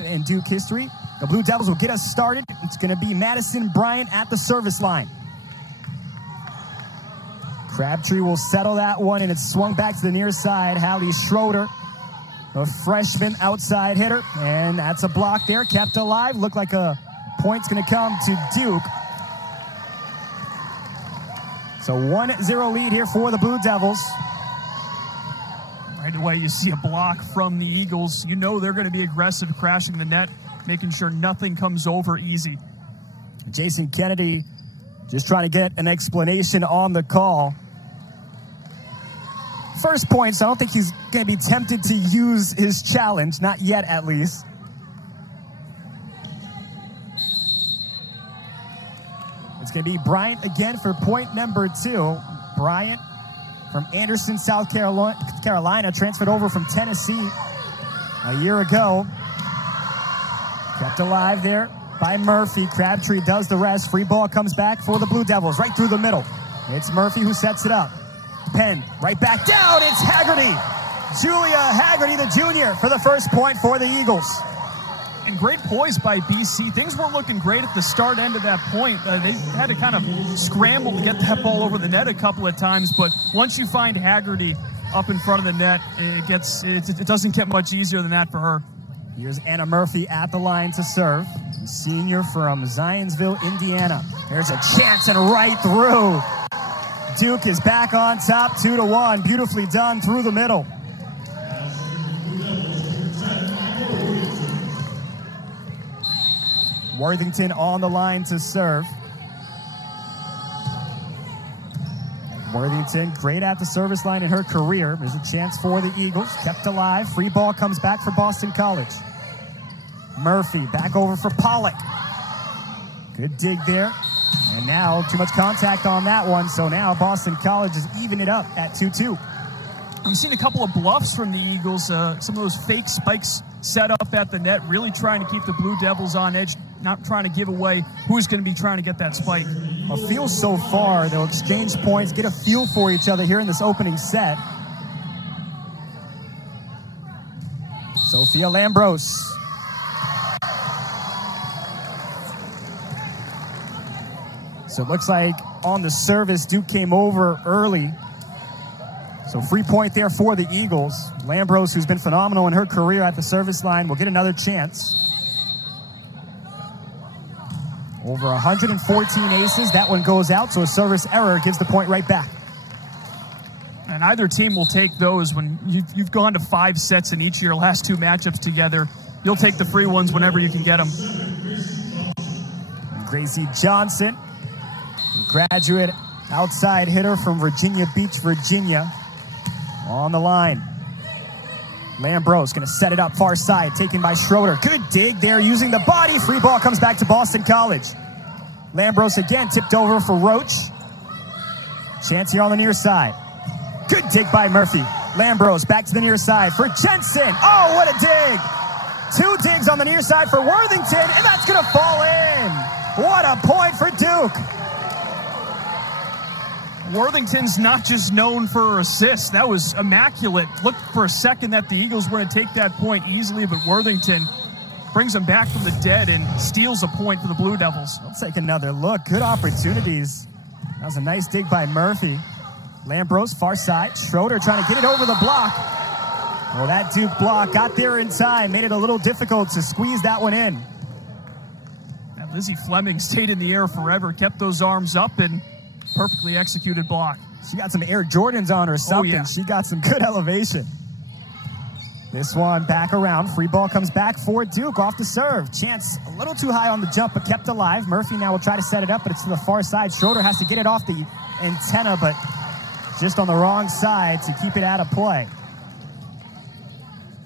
in Duke history. The Blue Devils will get us started. It's going to be Madison Bryant at the service line. Crabtree will settle that one, and it's swung back to the near side. Hallie Schroeder, the freshman outside hitter, and that's a block there, kept alive. Looked like a point's going to come to Duke. So 1-0 lead here for the Blue Devils. Right away, you see a block from the Eagles. You know they're going to be aggressive, crashing the net, making sure nothing comes over easy. Jason Kennedy just trying to get an explanation on the call. First points, I don't think he's going to be tempted to use his challenge, not yet at least. It's going to be Bryant again for point number 2. Bryant from Anderson, South Carolina, transferred over from Tennessee a year ago. Kept alive there by Murphy. Crabtree does the rest. Free ball comes back for the Blue Devils, right through the middle. It's Murphy who sets it up. Penn, right back down. It's Haggerty. Julia Haggerty, the junior, for the first point for the Eagles. And great poise by BC. Things weren't looking great at the start end of that point. They had to kind of scramble to get that ball over the net a couple of times, but once you find Haggerty up in front of the net, it doesn't get much easier than that for her. Here's Anna Murphy at the line to serve. Senior from Zionsville, Indiana. There's a chance and right through. Duke is back on top, 2-1. Beautifully done through the middle. Worthington on the line to serve. Worthington, great at the service line in her career. There's a chance for the Eagles. Kept alive. Free ball comes back for Boston College. Murphy back over for Pollock. Good dig there. And now too much contact on that one. So now Boston College is even it up at 2-2. We've seen a couple of bluffs from the Eagles. Some of those fake spikes set up at the net, really trying to keep the Blue Devils on edge, not trying to give away who's going to be trying to get that spike. A feel so far, they'll exchange points, get a feel for each other here in this opening set. Sophia Lambros. So it looks like on the service, Duke came over early. So free point there for the Eagles. Lambros, who's been phenomenal in her career at the service line, will get another chance. Over 114 aces. That one goes out, so a service error gives the point right back. And either team will take those. When you've gone to 5 sets in each of your last 2 matchups together, you'll take the free ones whenever you can get them. Gracie Johnson, graduate outside hitter from Virginia Beach, Virginia, on the line. Lambros going to set it up far side, taken by Schroeder. Good dig there using the body. Free ball comes back to Boston College. Lambros again tipped over for Roach. Chance here on the near side. Good dig by Murphy. Lambros back to the near side for Jensen. Oh, what a dig. 2 digs on the near side for Worthington, and that's going to fall in. What a point for Duke. Worthington's not just known for assists. That was immaculate. Looked for a second that the Eagles were going to take that point easily, but Worthington brings them back from the dead and steals a point for the Blue Devils. Let's take another look. Good opportunities. That was a nice dig by Murphy. Lambros, far side. Schroeder trying to get it over the block. Well, that Duke block got there in time, made it a little difficult to squeeze that one in. And Lizzie Fleming stayed in the air forever, kept those arms up, and perfectly executed block. She got some Air Jordans on or something. Oh, yeah. She got some good elevation. This one back around. Free ball comes back for Duke off the serve. Chance a little too high on the jump, but kept alive. Murphy now will try to set it up, but it's to the far side. Schroeder has to get it off the antenna, but just on the wrong side to keep it out of play.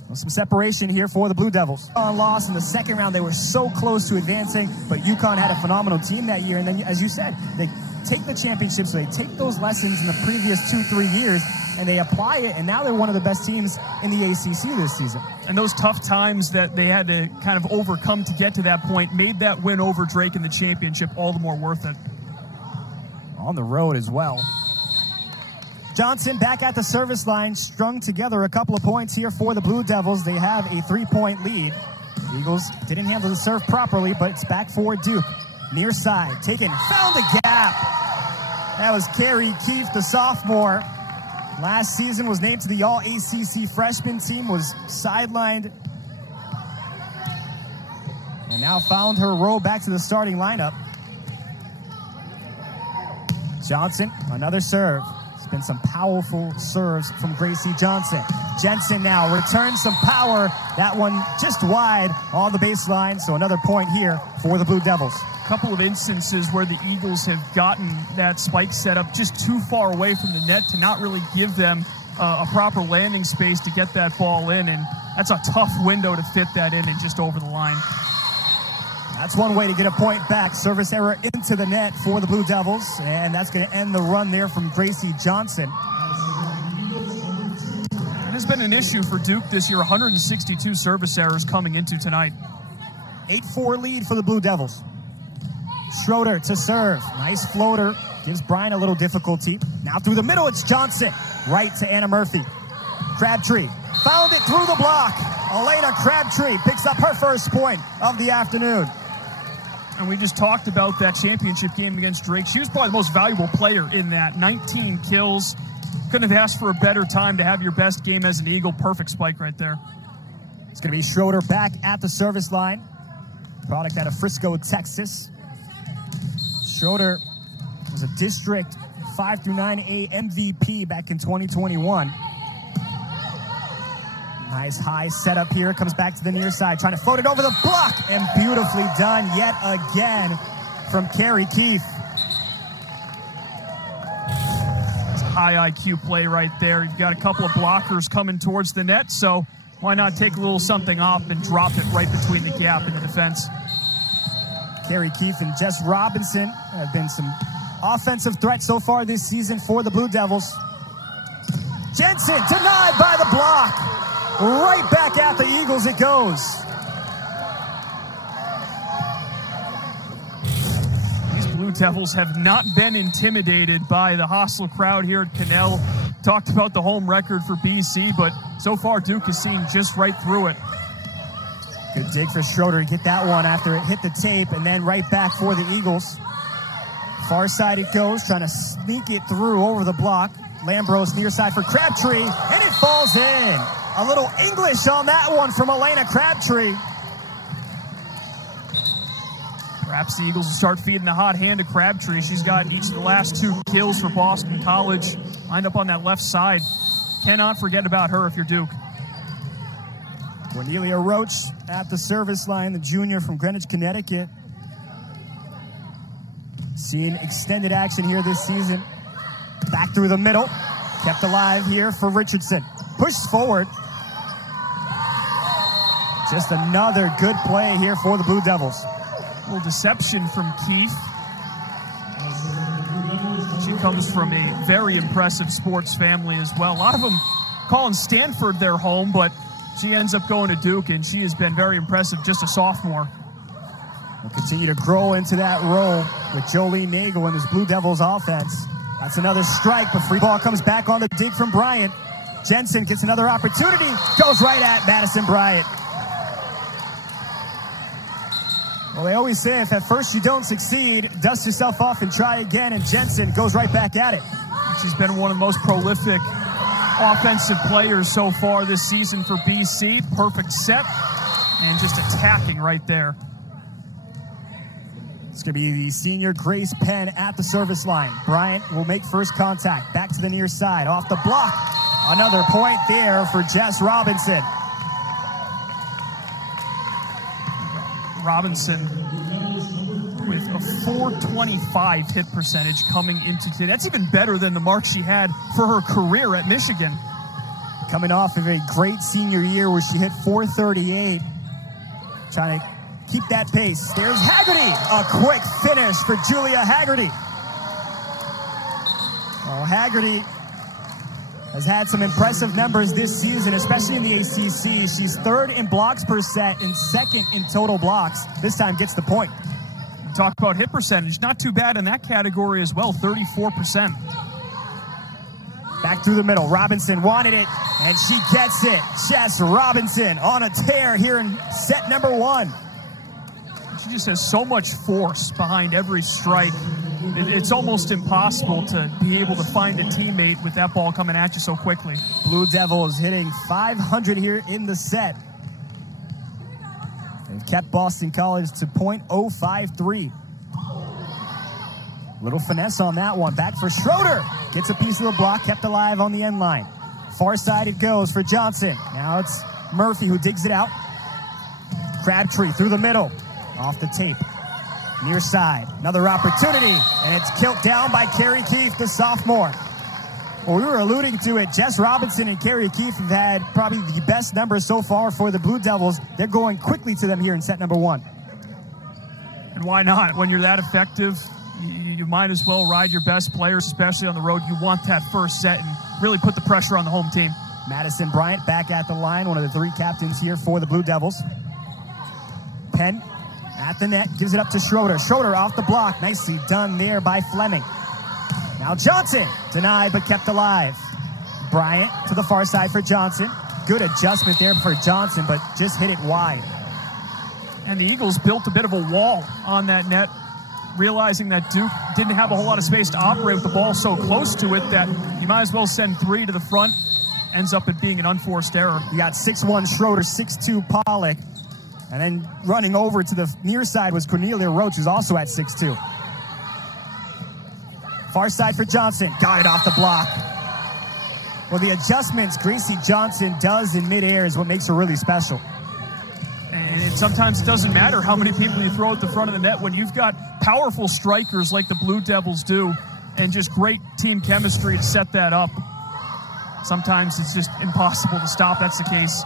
Well, some separation here for the Blue Devils. On loss in the second round, they were so close to advancing, but UConn had a phenomenal team that year. And then, as you said, they take the championship, so they take those lessons in the previous 2-3 years and they apply it, and now they're one of the best teams in the ACC this season. And those tough times that they had to kind of overcome to get to that point made that win over Drake in the championship all the more worth it. On the road as well. Johnson back at the service line, strung together a couple of points here for the Blue Devils. They have a 3-point lead. Eagles didn't handle the serve properly, but it's back for Duke. Near side, taken, found the gap. That was Carrie Keefe, the sophomore. Last season was named to the All-ACC freshman team, was sidelined, and now found her roll back to the starting lineup. Johnson, another serve. It's been some powerful serves from Gracie Johnson. Jensen now returns some power. That one just wide on the baseline, so another point here for the Blue Devils. A couple of instances where the Eagles have gotten that spike set up just too far away from the net to not really give them a proper landing space to get that ball in, and that's a tough window to fit that in and just over the line. That's one way to get a point back. Service error into the net for the Blue Devils, and that's going to end the run there from Gracie Johnson. It has been an issue for Duke this year, 162 service errors coming into tonight. 8-4 lead for the Blue Devils. Schroeder to serve. Nice floater. Gives Bryan a little difficulty. Now through the middle, it's Johnson. Right to Anna Murphy. Crabtree found it through the block. Elena Crabtree picks up her first point of the afternoon. And we just talked about that championship game against Drake. She was probably the most valuable player in that. 19 kills. Couldn't have asked for a better time to have your best game as an Eagle. Perfect spike right there. It's going to be Schroeder back at the service line. Product out of Frisco, Texas. Schroeder was a District 5 through 9A MVP back in 2021. Nice high setup here. Comes back to the near side, trying to float it over the block, and beautifully done yet again from Carrie Keefe. It's a high IQ play right there. You've got a couple of blockers coming towards the net, so why not take a little something off and drop it right between the gap in the defense? Carrie Keefe and Jess Robinson have been some offensive threats so far this season for the Blue Devils. Jensen denied by the block. Right back at the Eagles it goes. These Blue Devils have not been intimidated by the hostile crowd here at Cannell. Talked about the home record for BC, but so far Duke has seen just right through it. Good dig for Schroeder to get that one after it hit the tape, and then right back for the Eagles. Far side it goes, trying to sneak it through over the block. Lambros near side for Crabtree, and it falls in. A little English on that one from Elena Crabtree. Perhaps the Eagles will start feeding the hot hand to Crabtree. She's got each of the last 2 kills for Boston College. Lined up on that left side. Cannot forget about her if you're Duke. Cornelia Roach at the service line, the junior from Greenwich, Connecticut. Seeing extended action here this season. Back through the middle. Kept alive here for Richardson. Pushed forward. Just another good play here for the Blue Devils. A little deception from Keefe. She comes from a very impressive sports family as well. A lot of them calling Stanford their home, but she ends up going to Duke, and she has been very impressive, just a sophomore. Will continue to grow into that role with Jolie Nagel and his Blue Devils offense. That's another strike, but free ball comes back on the dig from Bryant. Jensen gets another opportunity, goes right at Madison Bryant. Well, they always say if at first you don't succeed, dust yourself off and try again, and Jensen goes right back at it. She's been one of the most prolific offensive players so far this season for BC. Perfect set, and just attacking right there. It's going to be the senior Grace Penn at the service line. Bryant will make first contact. Back to the near side, off the block. Another point there for Jess Robinson. Robinson with a .425 hit percentage coming into today. That's even better than the mark she had for her career at Michigan. Coming off of a great senior year where she hit .438. Trying to keep that pace. There's Haggerty. A quick finish for Julia Haggerty. Well, Haggerty has had some impressive numbers this season, especially in the ACC. She's 3rd in blocks per set and 2nd in total blocks. This time gets the point. Talk about hit percentage. Not too bad in that category as well, 34%. Back through the middle. Robinson wanted it. And she gets it. Jess Robinson on a tear here in set number 1. She just has so much force behind every strike. It's almost impossible to be able to find a teammate with that ball coming at you so quickly. Blue Devils hitting .500 here in the set. They've kept Boston College to .053. Little finesse on that one. Back for Schroeder. Gets a piece of the block, kept alive on the end line. Far side it goes for Johnson. Now it's Murphy who digs it out. Crabtree through the middle. Off the tape. Near side. Another opportunity. And it's killed down by Carrie Keefe, the sophomore. Well, we were alluding to it. Jess Robinson and Carrie Keefe have had probably the best numbers so far for the Blue Devils. They're going quickly to them here in set number 1. And why not? When you're that effective, you might as well ride your best players, especially on the road. You want that first set and really put the pressure on the home team. Madison Bryant back at the line, one of the 3 captains here for the Blue Devils. Penn at the net, gives it up to Schroeder. Schroeder off the block. Nicely done there by Fleming. Now Johnson, denied but kept alive. Bryant to the far side for Johnson. Good adjustment there for Johnson, but just hit it wide. And the Eagles built a bit of a wall on that net, realizing that Duke didn't have a whole lot of space to operate with the ball so close to it that you might as well send 3 to the front. Ends up it being an unforced error. You got 6'1" Schroeder, 6'2" Pollock. And then running over to the near side was Cornelia Roach, who's also at 6'2". Far side for Johnson. Got it off the block. Well, the adjustments Gracie Johnson does in midair is what makes her really special. And sometimes it doesn't matter how many people you throw at the front of the net when you've got powerful strikers like the Blue Devils do and just great team chemistry to set that up. Sometimes it's just impossible to stop. That's the case.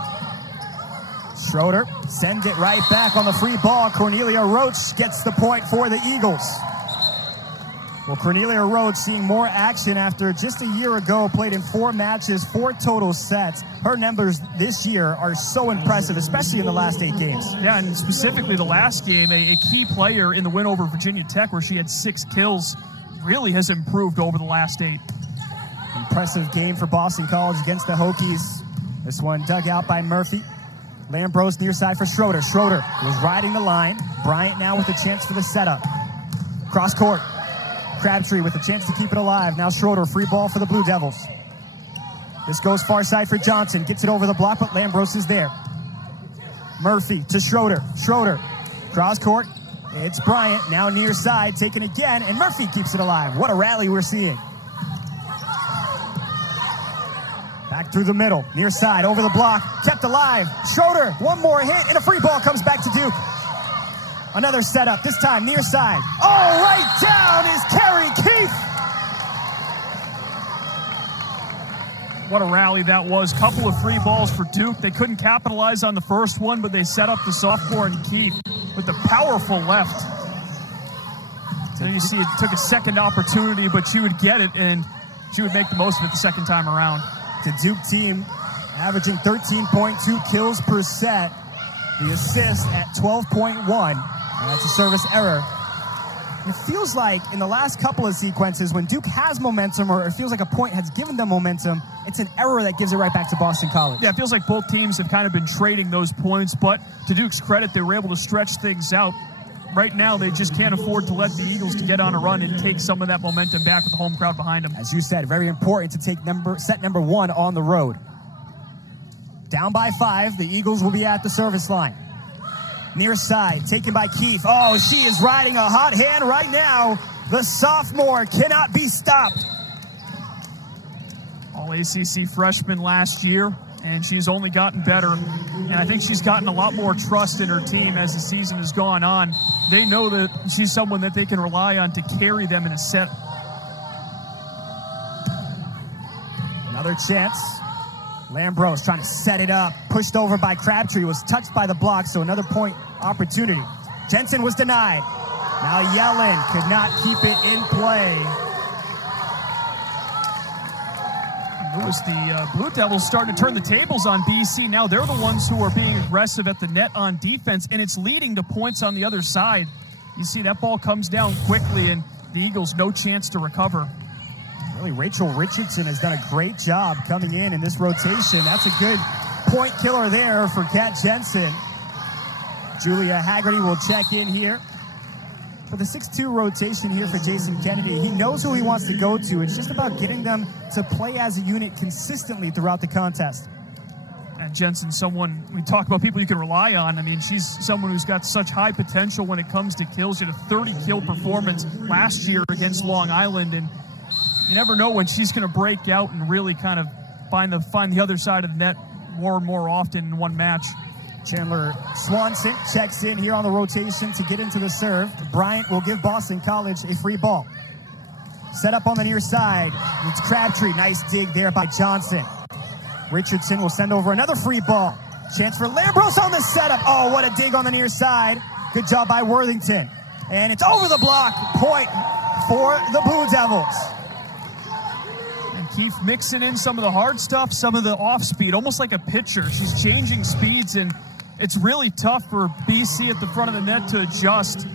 Schroeder sends it right back on the free ball. Cornelia Roach gets the point for the Eagles. Well, Cornelia Roach seeing more action after just a year ago, played in 4 matches, 4 total sets. Her numbers this year are so impressive, especially in the last 8 games. Yeah, and specifically the last game, a key player in the win over Virginia Tech where she had 6 kills, really has improved over the last 8. Impressive game for Boston College against the Hokies. This one dug out by Murphy. Lambros near side for Schroeder. Schroeder was riding the line. Bryant now with a chance for the setup. Cross court. Crabtree with a chance to keep it alive. Now Schroeder, free ball for the Blue Devils. This goes far side for Johnson. Gets it over the block, but Lambros is there. Murphy to Schroeder. Schroeder, cross court. It's Bryant, now near side, taken again, and Murphy keeps it alive. What a rally we're seeing. Back through the middle, near side, over the block, kept alive. Schroeder, one more hit, and a free ball comes back to Duke. Another setup, this time near side. Oh, right down is Carrie Keefe. What a rally that was. Couple of free balls for Duke. They couldn't capitalize on the first one, but they set up the sophomore and Keefe with the powerful left. So you see it took a second opportunity, but she would get it, and she would make the most of it the second time around. The Duke team averaging 13.2 kills per set. The assist at 12.1. That's a service error. It feels like in the last couple of sequences, when Duke has momentum, or it feels like a point has given them momentum, it's an error that gives it right back to Boston College. Yeah, it feels like both teams have kind of been trading those points, but to Duke's credit, they were able to stretch things out. Right now, they just can't afford to let the Eagles to get on a run and take some of that momentum back with the home crowd behind them. As you said, very important to take set number 1 on the road. Down by 5, the Eagles will be at the service line. Near side, taken by Keefe. Oh, she is riding a hot hand right now. The sophomore cannot be stopped. All ACC freshman last year, and she's only gotten better. And I think she's gotten a lot more trust in her team as the season has gone on. They know that she's someone that they can rely on to carry them in a set. Another chance. Lambros trying to set it up. Pushed over by Crabtree. Was touched by the block, so another point opportunity. Jensen was denied. Now Yellen could not keep it in play. It was the Blue Devils starting to turn the tables on BC. Now they're the ones who are being aggressive at the net on defense, and it's leading to points on the other side. You see that ball comes down quickly, and the Eagles no chance to recover. Really, Rachel Richardson has done a great job coming in this rotation. That's a good point killer there for Kat Jensen. Julia Haggerty will check in here. For the 6-2 rotation here for Jason Kennedy, he knows who he wants to go to. It's just about getting them to play as a unit consistently throughout the contest. And Jensen, someone, we talk about people you can rely on. I mean, she's someone who's got such high potential when it comes to kills. She had a 30-kill performance last year against Long Island, and you never know when she's going to break out and really kind of find the other side of the net more and more often in one match. Chandler Swanson checks in here on the rotation to get into the serve. Bryant will give Boston College a free ball. Set up on the near side. It's Crabtree. Nice dig there by Johnson. Richardson will send over another free ball. Chance for Lambros on the setup. Oh, what a dig on the near side. Good job by Worthington. And it's over the block. Point for the Blue Devils. And Keefe mixing in some of the hard stuff, some of the off speed, almost like a pitcher. She's changing speeds, and it's really tough for BC at the front of the net to adjust.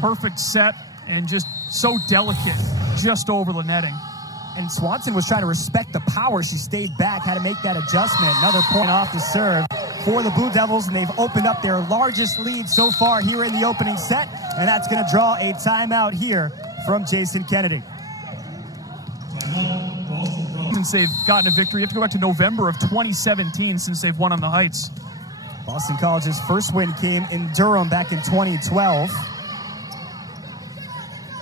Perfect set and just so delicate, just over the netting. And Swanson was trying to respect the power. She stayed back, had to make that adjustment. Another point off the serve for the Blue Devils, and they've opened up their largest lead so far here in the opening set, and that's going to draw a timeout here from Jason Kennedy. Since they've gotten a victory, you have to go back to November of 2017 since they've won on the Heights. Boston College's first win came in Durham back in 2012.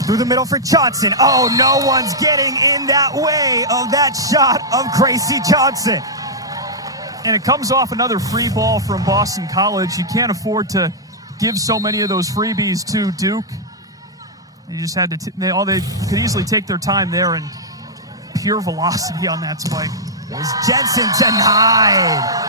Through the middle for Johnson. Oh, no one's getting in that way of that shot of Gracie Johnson. And it comes off another free ball from Boston College. You can't afford to give so many of those freebies to Duke. You just had to, they could easily take their time there, and pure velocity on that spike. There's Jensen denied.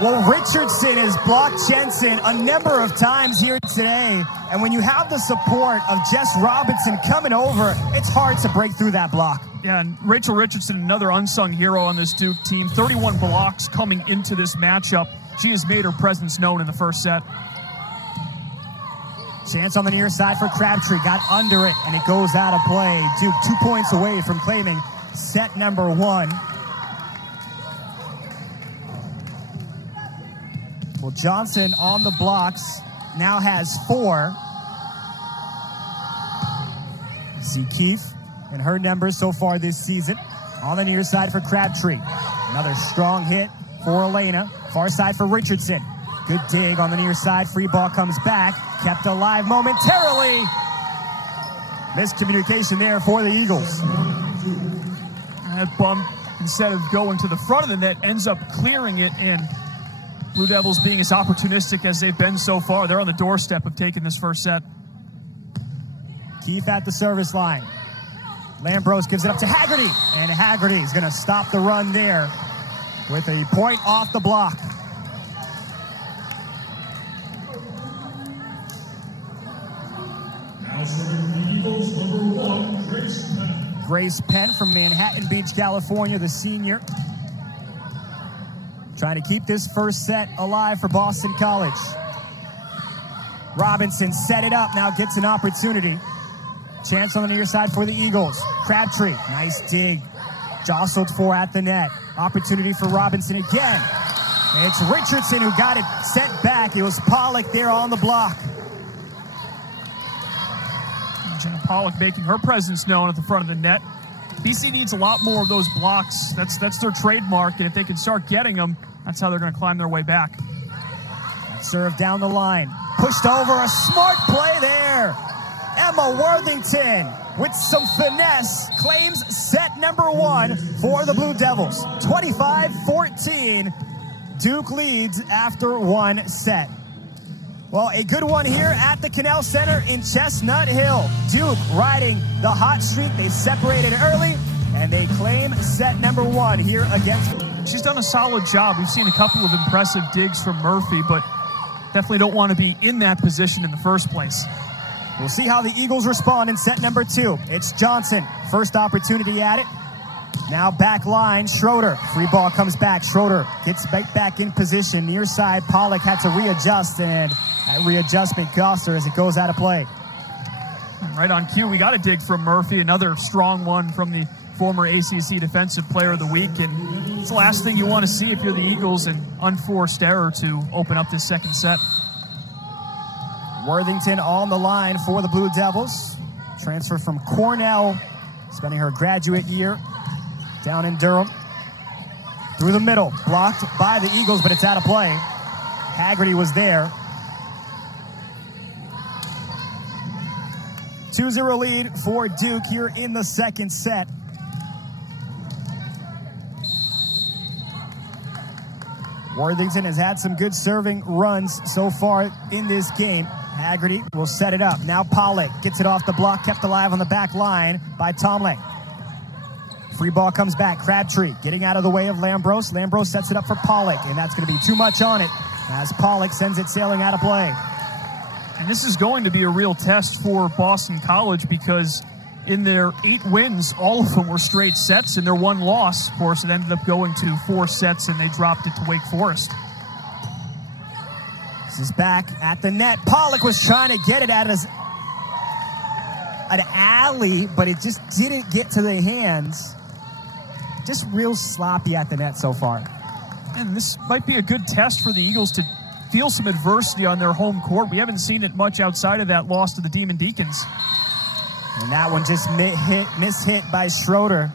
Well, Richardson has blocked Jensen a number of times here today. And when you have the support of Jess Robinson coming over, it's hard to break through that block. Yeah, and Rachel Richardson, another unsung hero on this Duke team. 31 blocks coming into this matchup. She has made her presence known in the first set. Chance on the near side for Crabtree. Got under it, and it goes out of play. Duke 2 points away from claiming set number 1. Well, Johnson on the blocks now has 4. See Keefe and her numbers so far this season. On the near side for Crabtree. Another strong hit for Elena. Far side for Richardson. Good dig on the near side. Free ball comes back. Kept alive momentarily. Miscommunication there for the Eagles. That bump, instead of going to the front of the net, ends up clearing it, and Blue Devils being as opportunistic as they've been so far, they're on the doorstep of taking this first set. Keefe at the service line. Lambros gives it up to Haggerty, and Haggerty is going to stop the run there with a point off the block. Now serving the Eagles, number 1, Grace Penn. Grace Penn from Manhattan Beach, California, the senior. Trying to keep this first set alive for Boston College. Robinson set it up, now gets an opportunity. Chance on the near side for the Eagles. Crabtree, nice dig. Jostled for at the net. Opportunity for Robinson again. And it's Richardson who got it sent back. It was Pollock there on the block. Jenna Pollock making her presence known at the front of the net. BC needs a lot more of those blocks. That's their trademark, and if they can start getting them, that's how they're going to climb their way back. Serve down the line. Pushed over, a smart play there. Emma Worthington with some finesse claims set number 1 for the Blue Devils. 25-14. Duke leads after 1 set. Well, a good one here at the Canal Center in Chestnut Hill. Duke riding the hot streak. They separated early, and they claim set number 1 here against. She's done a solid job. We've seen a couple of impressive digs from Murphy, but definitely don't want to be in that position in the first place. We'll see how the Eagles respond in set number 2. It's Johnson, first opportunity at it. Now back line, Schroeder. Free ball comes back. Schroeder gets back in position. Near side, Pollock had to readjust, and that readjustment cost her as it goes out of play. Right on cue, we got a dig from Murphy. Another strong one from the former ACC Defensive Player of the Week, and it's the last thing you want to see if you're the Eagles, an unforced error to open up this second set. Worthington on the line for the Blue Devils. Transfer from Cornell, spending her graduate year down in Durham. Through the middle, blocked by the Eagles, but it's out of play. Haggerty was there. 2-0 lead for Duke here in the second set. Worthington has had some good serving runs so far in this game. Haggerty will set it up. Now Pollock gets it off the block, kept alive on the back line by Tomlin. Free ball comes back. Crabtree getting out of the way of Lambros. Lambros sets it up for Pollock, and that's going to be too much on it as Pollock sends it sailing out of play. And this is going to be a real test for Boston College because in their 8 wins, all of them were straight sets, and their 1 loss, of course, it ended up going to 4 sets, and they dropped it to Wake Forest. This is back at the net. Pollock was trying to get it at an alley, but it just didn't get to the hands. Just real sloppy at the net so far. And this might be a good test for the Eagles to feel some adversity on their home court. We haven't seen it much outside of that loss to the Demon Deacons. And that one just mishit by Schroeder.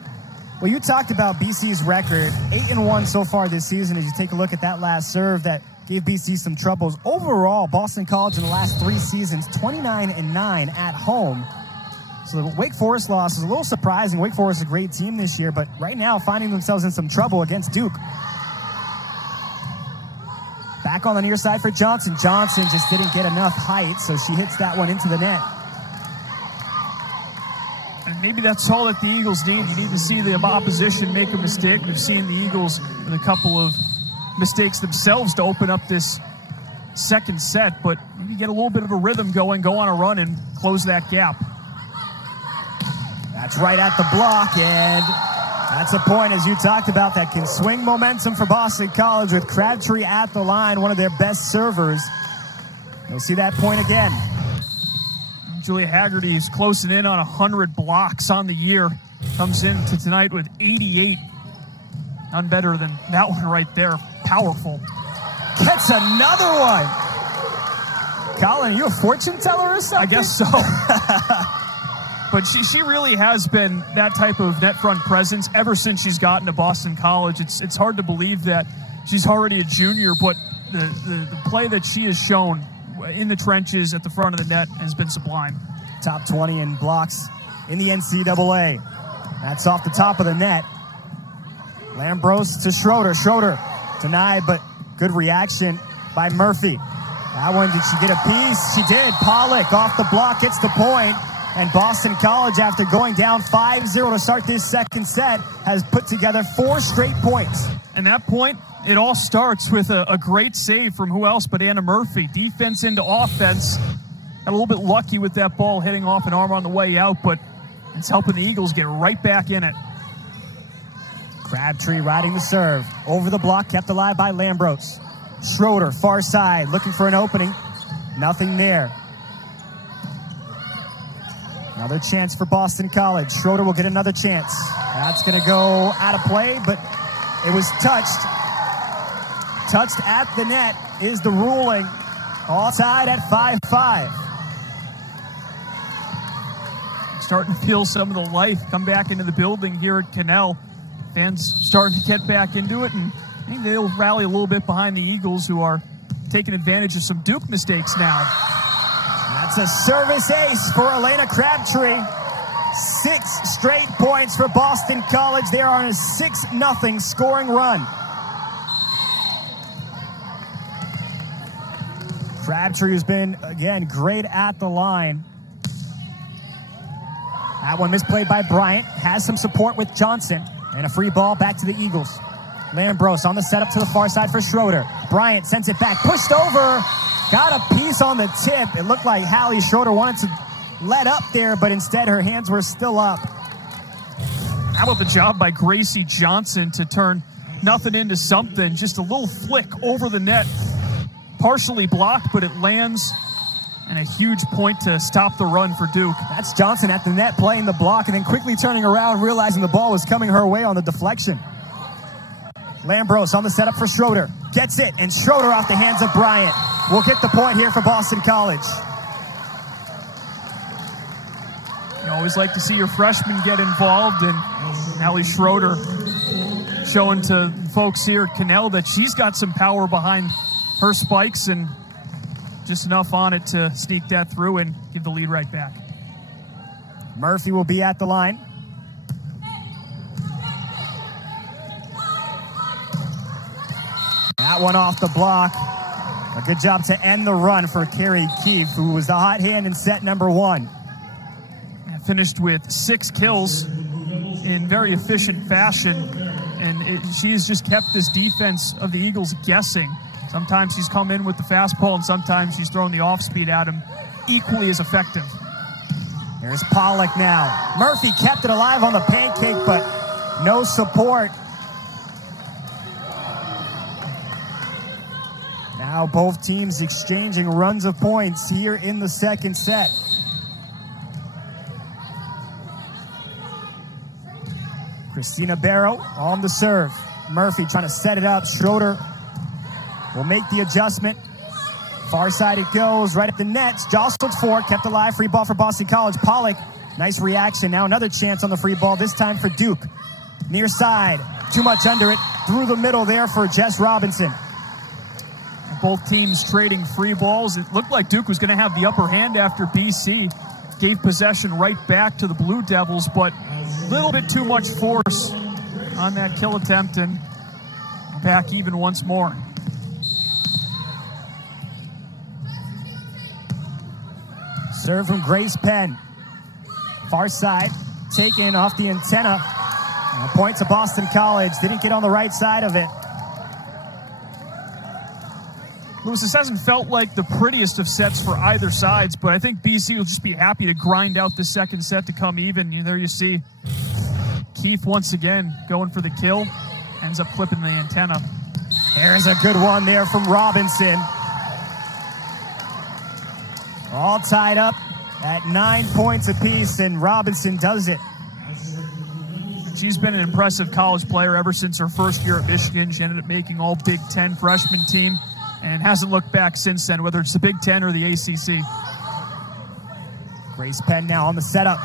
Well, you talked about BC's record, 8-1 so far this season. As you take a look at that last serve that gave BC some troubles. Overall, Boston College in the last 3 seasons, 29-9 at home. So the Wake Forest loss is a little surprising. Wake Forest is a great team this year, but right now finding themselves in some trouble against Duke. Back on the near side for Johnson. Johnson just didn't get enough height, so she hits that one into the net. And maybe that's all that the Eagles need. You need to see the opposition make a mistake. We've seen the Eagles with a couple of mistakes themselves to open up this second set, but you get a little bit of a rhythm going, go on a run, and close that gap. That's right at the block, and that's a point, as you talked about, that can swing momentum for Boston College with Crabtree at the line, one of their best servers. You'll see that point again. Julia Haggerty is closing in on 100 blocks on the year. Comes into tonight with 88. None better than that one right there. Powerful. Gets another one. Colin, are you a fortune teller or something? I guess so. But she really has been that type of net front presence ever since she's gotten to Boston College. It's hard to believe that she's already a junior, but the play that she has shown in the trenches at the front of the net has been sublime. Top 20 in blocks in the NCAA. That's off the top of the net. Lambros to Schroeder. Schroeder denied, but good reaction by Murphy. That one, did she get a piece? She did. Pollock off the block gets the point. And Boston College, after going down 5-0 to start this second set, has put together 4 straight points. And that point, it all starts with a great save from who else but Anna Murphy. Defense into offense. Got a little bit lucky with that ball hitting off an arm on the way out, but it's helping the Eagles get right back in it. Crabtree riding the serve. Over the block, kept alive by Lambros. Schroeder, far side, looking for an opening. Nothing there. Another chance for Boston College. Schroeder will get another chance. That's going to go out of play, but it was touched. Touched at the net is the ruling. All tied at 5-5. Starting to feel some of the life come back into the building here at Cannell. Fans starting to get back into it, and maybe they'll rally a little bit behind the Eagles, who are taking advantage of some Duke mistakes now. That's a service ace for Elena Crabtree. 6 straight points for Boston College. They are on a 6-0 scoring run. Crabtree has been, again, great at the line. That one misplayed by Bryant. Has some support with Johnson. And a free ball back to the Eagles. Lambros on the setup to the far side for Schroeder. Bryant sends it back. Pushed over. Got a piece on the tip. It looked like Hallie Schroeder wanted to let up there, but instead her hands were still up. How about the job by Gracie Johnson to turn nothing into something? Just a little flick over the net. Partially blocked, but it lands. and a huge point to stop the run for Duke. That's Johnson at the net playing the block and then quickly turning around, realizing the ball was coming her way on the deflection. Lambros on the setup for Schroeder. Gets it, and Schroeder off the hands of Bryant. Will get the point here for Boston College. You always like to see your freshmen get involved, and Allie Schroeder showing to folks here at Cannell that she's got some power behind her spikes and just enough on it to sneak that through and give the lead right back. Murphy will be at the line. That one off the block. A good job to end the run for Carrie Keefe, who was the hot hand in set number 1. Finished with 6 kills in very efficient fashion, and she's just kept this defense of the Eagles guessing. Sometimes she's come in with the fastball, and sometimes she's thrown the off-speed at him, equally as effective. There's Pollock now. Murphy kept it alive on the pancake, but no support. Now both teams exchanging runs of points here in the second set. Christina Barrow on the serve. Murphy trying to set it up. Schroeder will make the adjustment. Far side it goes, right at the nets. Jostled for, kept alive. Free ball for Boston College. Pollock, nice reaction. Now another chance on the free ball, this time for Duke. Near side, too much under it. Through the middle there for Jess Robinson. Both teams trading free balls. It looked like Duke was going to have the upper hand after BC gave possession right back to the Blue Devils, but a little bit too much force on that kill attempt, and back even once more. Serve from Grace Penn. Far side, taken off the antenna. And a point to Boston College. Didn't get on the right side of it. Lewis, this hasn't felt like the prettiest of sets for either sides, but I think BC will just be happy to grind out the second set to come even. There you see Keefe once again going for the kill. Ends up clipping the antenna. There's a good one there from Robinson. All tied up at 9 points apiece, and Robinson does it. She's been an impressive college player ever since her first year at Michigan. She ended up making all Big Ten freshman team and hasn't looked back since then, whether it's the Big Ten or the ACC. Grace Penn now on the setup.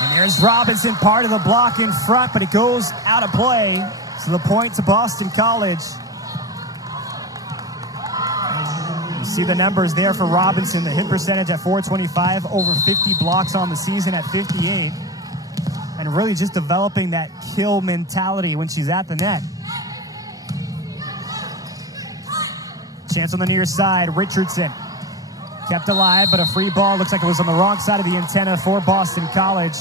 And there's Robinson, part of the block in front, but it goes out of play. So the point to Boston College. You see the numbers there for Robinson, the hit percentage at .425, over 50 blocks on the season at 58. And really just developing that kill mentality when she's at the net. Chance on the near side, Richardson. Kept alive, but a free ball. Looks like it was on the wrong side of the antenna for Boston College.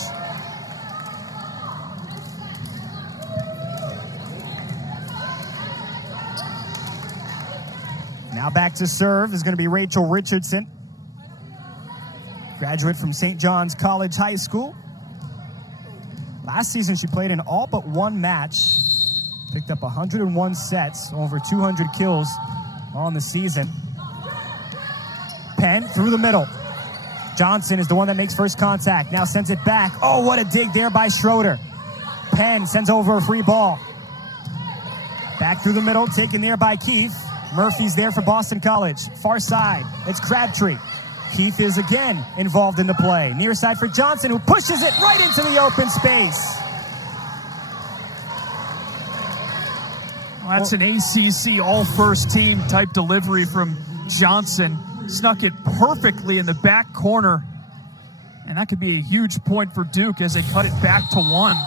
Now back to serve is going to be Rachel Richardson. Graduate from St. John's College High School. Last season she played in all but one match. Picked up 101 sets, over 200 kills on the season. Penn through the middle. Johnson is the one that makes first contact. Now sends it back. Oh, what a dig there by Schroeder. Penn sends over a free ball. Back through the middle, taken there by Keefe. Murphy's there for Boston College. Far side, it's Crabtree. Keefe is again involved in the play. Near side for Johnson, who pushes it right into the open space. Well, that's an ACC all-first team type delivery from Johnson. Snuck it perfectly in the back corner. And that could be a huge point for Duke as they cut it back to 1.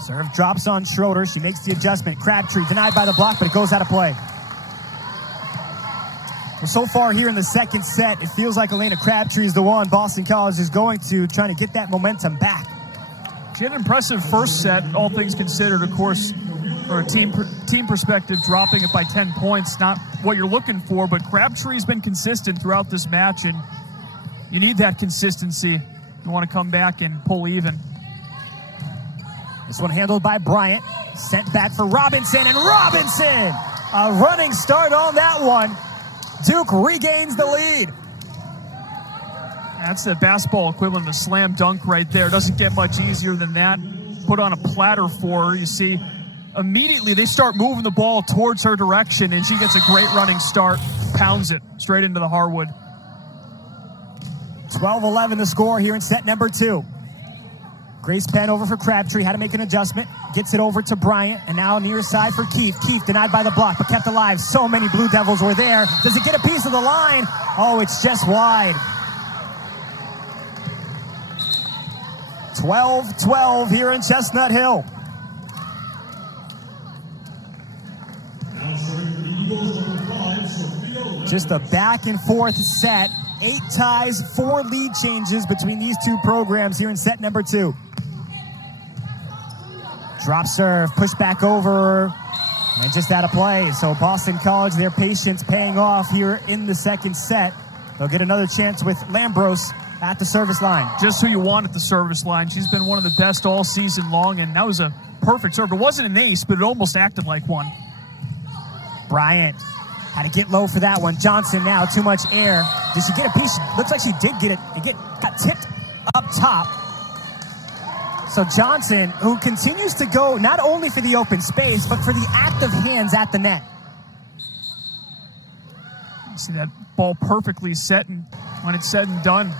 Serve drops on Schroeder. She makes the adjustment. Crabtree denied by the block, but it goes out of play. Well, so far here in the second set, it feels like Elena Crabtree is the one Boston College is going to, trying to get that momentum back. She had an impressive first set, all things considered, of course, for a team perspective, dropping it by 10 points, not what you're looking for, but Crabtree's been consistent throughout this match, and you need that consistency. You want to come back and pull even. This one handled by Bryant, sent back for Robinson, and Robinson A running start on that one. Duke regains the lead. That's the basketball equivalent of a slam dunk right there. Doesn't get much easier than that. Put on a platter for her. You see, immediately they start moving the ball towards her direction, and she gets a great running start, pounds it straight into the hardwood. 12-11 the score here in set number 2. Grace Penn over for Crabtree, had to make an adjustment, gets it over to Bryant, and now near side for Keith. Keith denied by the block, but kept alive. So many Blue Devils were there. Does it get a piece of the line? Oh, it's just wide. 12-12 here in Chestnut Hill. Now serving for the Eagles, number 5, Sophia. Just a back and forth set. 8 ties, 4 lead changes between these two programs here in set number 2. Drop serve, push back over, and just out of play. So Boston College, their patience paying off here in the second set. They'll get another chance with Lambros at the service line. Just who you want at the service line. She's been one of the best all season long, and that was a perfect serve. It wasn't an ace, but it almost acted like one. Bryant had to get low for that one. Johnson now, too much air. Did she get a piece? Looks like she did get it. Got tipped up top. So Johnson, who continues to go not only for the open space, but for the active hands at the net. You see that ball perfectly set, and when it's said and done,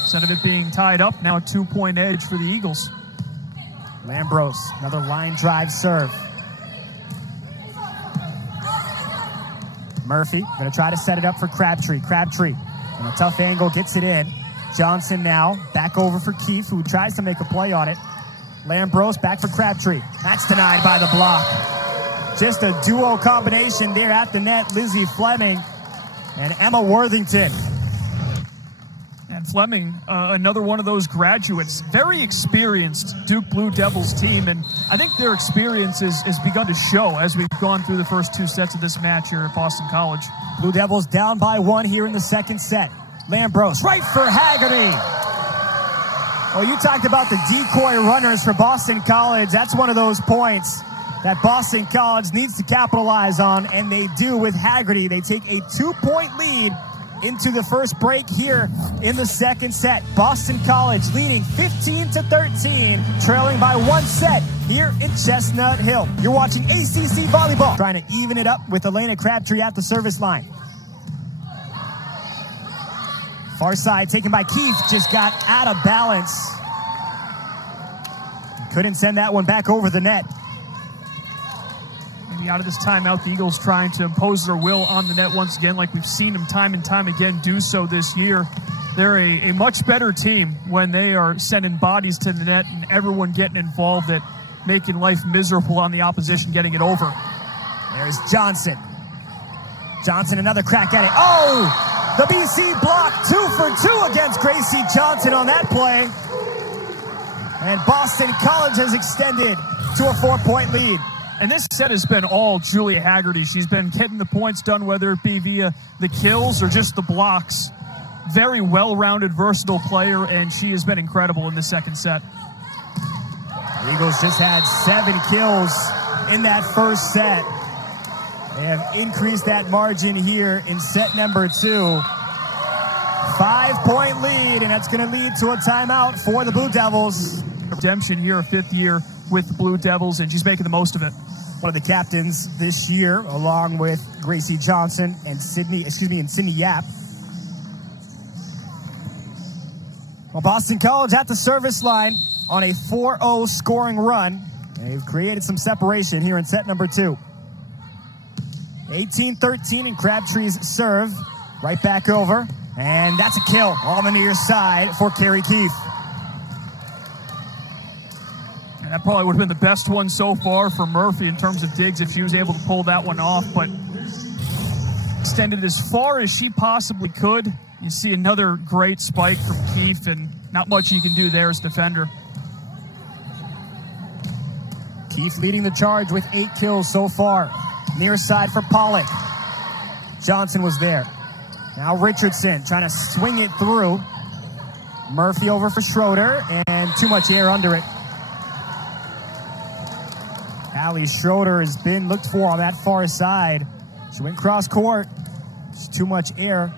instead of it being tied up, now a 2-point edge for the Eagles. Lambros, another line drive serve. Murphy going to try to set it up for Crabtree. Crabtree in a tough angle gets it in. Johnson now back over for Keith, who tries to make a play on it. Lambros back for Crabtree. That's denied by the block. Just a duo combination there at the net. Lizzie Fleming and Emma Worthington. And Fleming, another one of those graduates, very experienced Duke Blue Devils team, and I think their experience has begun to show as we've gone through the first 2 sets of this match here at Boston College. Blue Devils down by 1 here in the second set. Lambros right for Haggerty. Well, you talked about the decoy runners for Boston College. That's one of those points that Boston College needs to capitalize on, and they do with Haggerty. They take a 2-point lead into the first break here in the second set. Boston College leading 15-13, trailing by 1 set here in Chestnut Hill. You're watching ACC Volleyball. Trying to even it up with Elena Crabtree at the service line. Far side taken by Keith, just got out of balance. Couldn't send that one back over the net. Maybe out of this timeout, the Eagles trying to impose their will on the net once again, like we've seen them time and time again do so this year. They're a much better team when they are sending bodies to the net and everyone getting involved at making life miserable on the opposition, getting it over. There's Johnson. Johnson, another crack at it. Oh! The BC block, 2 for 2 against Gracie Johnson on that play. And Boston College has extended to a 4-point lead. And this set has been all Julia Haggerty. She's been getting the points done, whether it be via the kills or just the blocks. Very well-rounded, versatile player, and she has been incredible in the second set. The Eagles just had 7 kills in that first set. They have increased that margin here in set number 2. 5-point lead, and that's going to lead to a timeout for the Blue Devils. Redemption here, a 5th year with the Blue Devils, and she's making the most of it. One of the captains this year, along with Gracie Johnson and Sydney Yap. Well, Boston College at the service line on a 4-0 scoring run. They've created some separation here in set number 2. 18-13 in Crabtree's serve. Right back over. And that's a kill on the near side for Carrie Keith. And that probably would have been the best one so far for Murphy in terms of digs if she was able to pull that one off. But extended as far as she possibly could. You see another great spike from Keith, and not much you can do there as defender. Keith leading the charge with 8 kills so far. Near side for Pollock. Johnson was there. Now Richardson trying to swing it through. Murphy over for Schroeder, and too much air under it. Allie Schroeder has been looked for on that far side. She went cross court. Just too much air.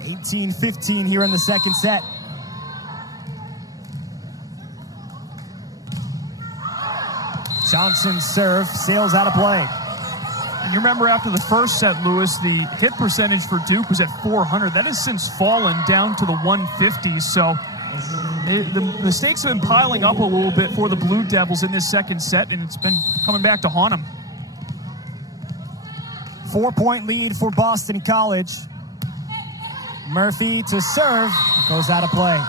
18-15 here in the second set. Johnson's serve sails out of play. And you remember after the first set, Lewis, the hit percentage for Duke was at .400. That has since fallen down to the 150s. So the mistakes have been piling up a little bit for the Blue Devils in this second set, and it's been coming back to haunt them. 4-point lead for Boston College. Murphy to serve. It goes out of play.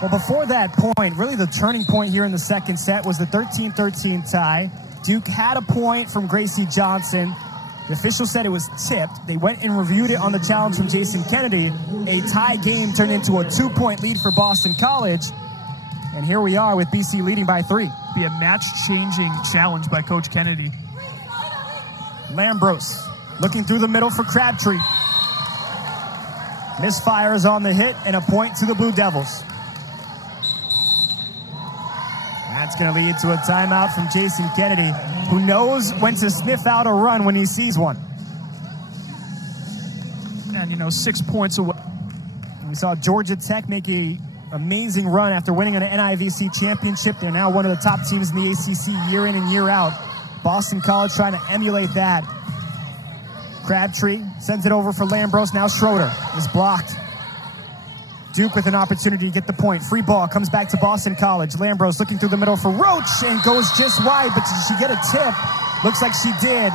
Well, before that point, really the turning point here in the second set was the 13-13 tie. Duke had a point from Gracie Johnson. The official said it was tipped. They went and reviewed it on the challenge from Jason Kennedy. A tie game turned into a 2-point lead for Boston College. And here we are with BC leading by 3. Be a match-changing challenge by Coach Kennedy. Lambros looking through the middle for Crabtree. Misfires on the hit and a point to the Blue Devils. That's going to lead to a timeout from Jason Kennedy, who knows when to sniff out a run when he sees one. And, 6 points away. We saw Georgia Tech make an amazing run after winning an NIVC championship. They're now one of the top teams in the ACC year in and year out. Boston College trying to emulate that. Crabtree sends it over for Lambros. Now Schroeder is blocked. Duke with an opportunity to get the point. Free ball comes back to Boston College. Lambros looking through the middle for Roach and goes just wide, but did she get a tip? Looks like she did.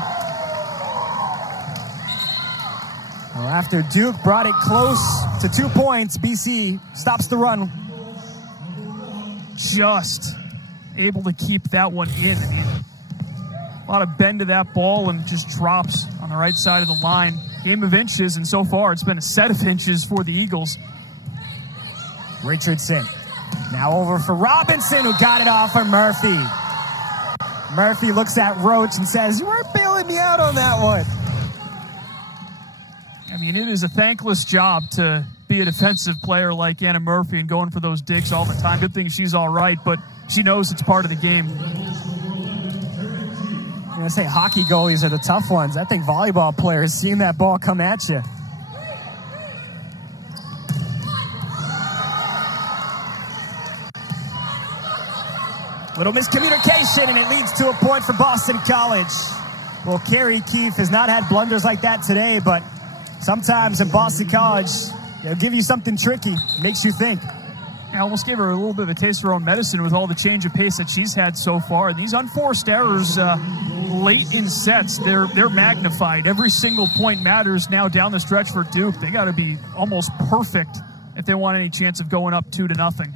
Well, after Duke brought it close to 2 points, BC stops the run. Just able to keep that one in. I mean, a lot of bend to that ball and just drops on the right side of the line. Game of inches, and so far it's been a set of inches for the Eagles. Richardson now over for Robinson, who got it off of Murphy. Murphy looks at Roach and says, "You weren't bailing me out on that one." I mean, it is a thankless job to be a defensive player like Anna Murphy and going for those digs all the time. Good thing she's all right, but she knows it's part of the game. I'm going to say hockey goalies are the tough ones. I think volleyball players seeing that ball come at you. Little miscommunication, and it leads to a point for Boston College. Well, Carrie Keefe has not had blunders like that today, but sometimes in Boston College, they'll give you something tricky. Makes you think. I almost gave her a little bit of a taste of her own medicine with all the change of pace that she's had so far. And these unforced errors late in sets, they're magnified. Every single point matters now down the stretch for Duke. They got to be almost perfect if they want any chance of going up 2-0.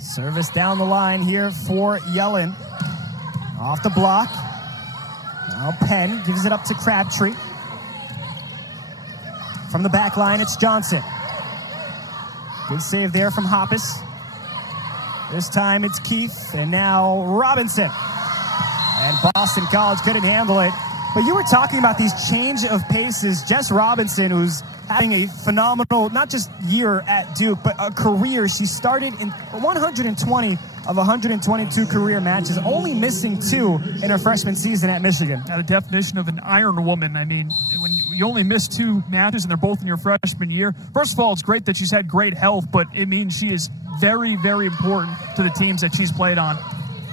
Service down the line here for Yellen. Off the block. Now Penn gives it up to Crabtree. From the back line, it's Johnson. Good save there from Hoppus. This time it's Keefe, and now Robinson. And Boston College couldn't handle it. But you were talking about these change of paces. Jess Robinson, who's having a phenomenal, not just year at Duke, but a career. She started in 120 of 122 career matches, only missing 2 in her freshman season at Michigan. Now, the definition of an iron woman. I mean, when you only miss 2 matches and they're both in your freshman year, first of all, it's great that she's had great health, but it means she is very, very important to the teams that she's played on.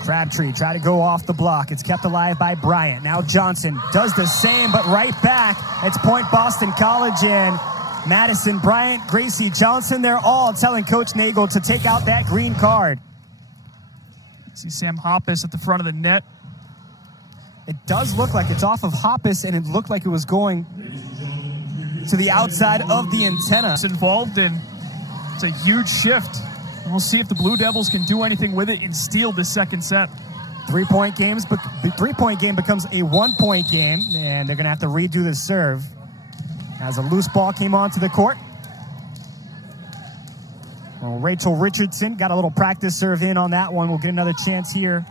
Crabtree tried to go off the block. It's kept alive by Bryant. Now Johnson does the same, but right back. It's point Boston College, and Madison Bryant, Gracie Johnson, they're all telling Coach Nagel to take out that green card. See Sam Hoppus at the front of the net. It does look like it's off of Hoppus, and it looked like it was going to the outside of the antenna. It's involved in, it's a huge shift. And we'll see if the Blue Devils can do anything with it and steal this second set. 3-point game becomes a 1-point game, and they're going to have to redo the serve. As a loose ball came onto the court. Well, Rachel Richardson got a little practice serve in on that one. We'll get another chance here.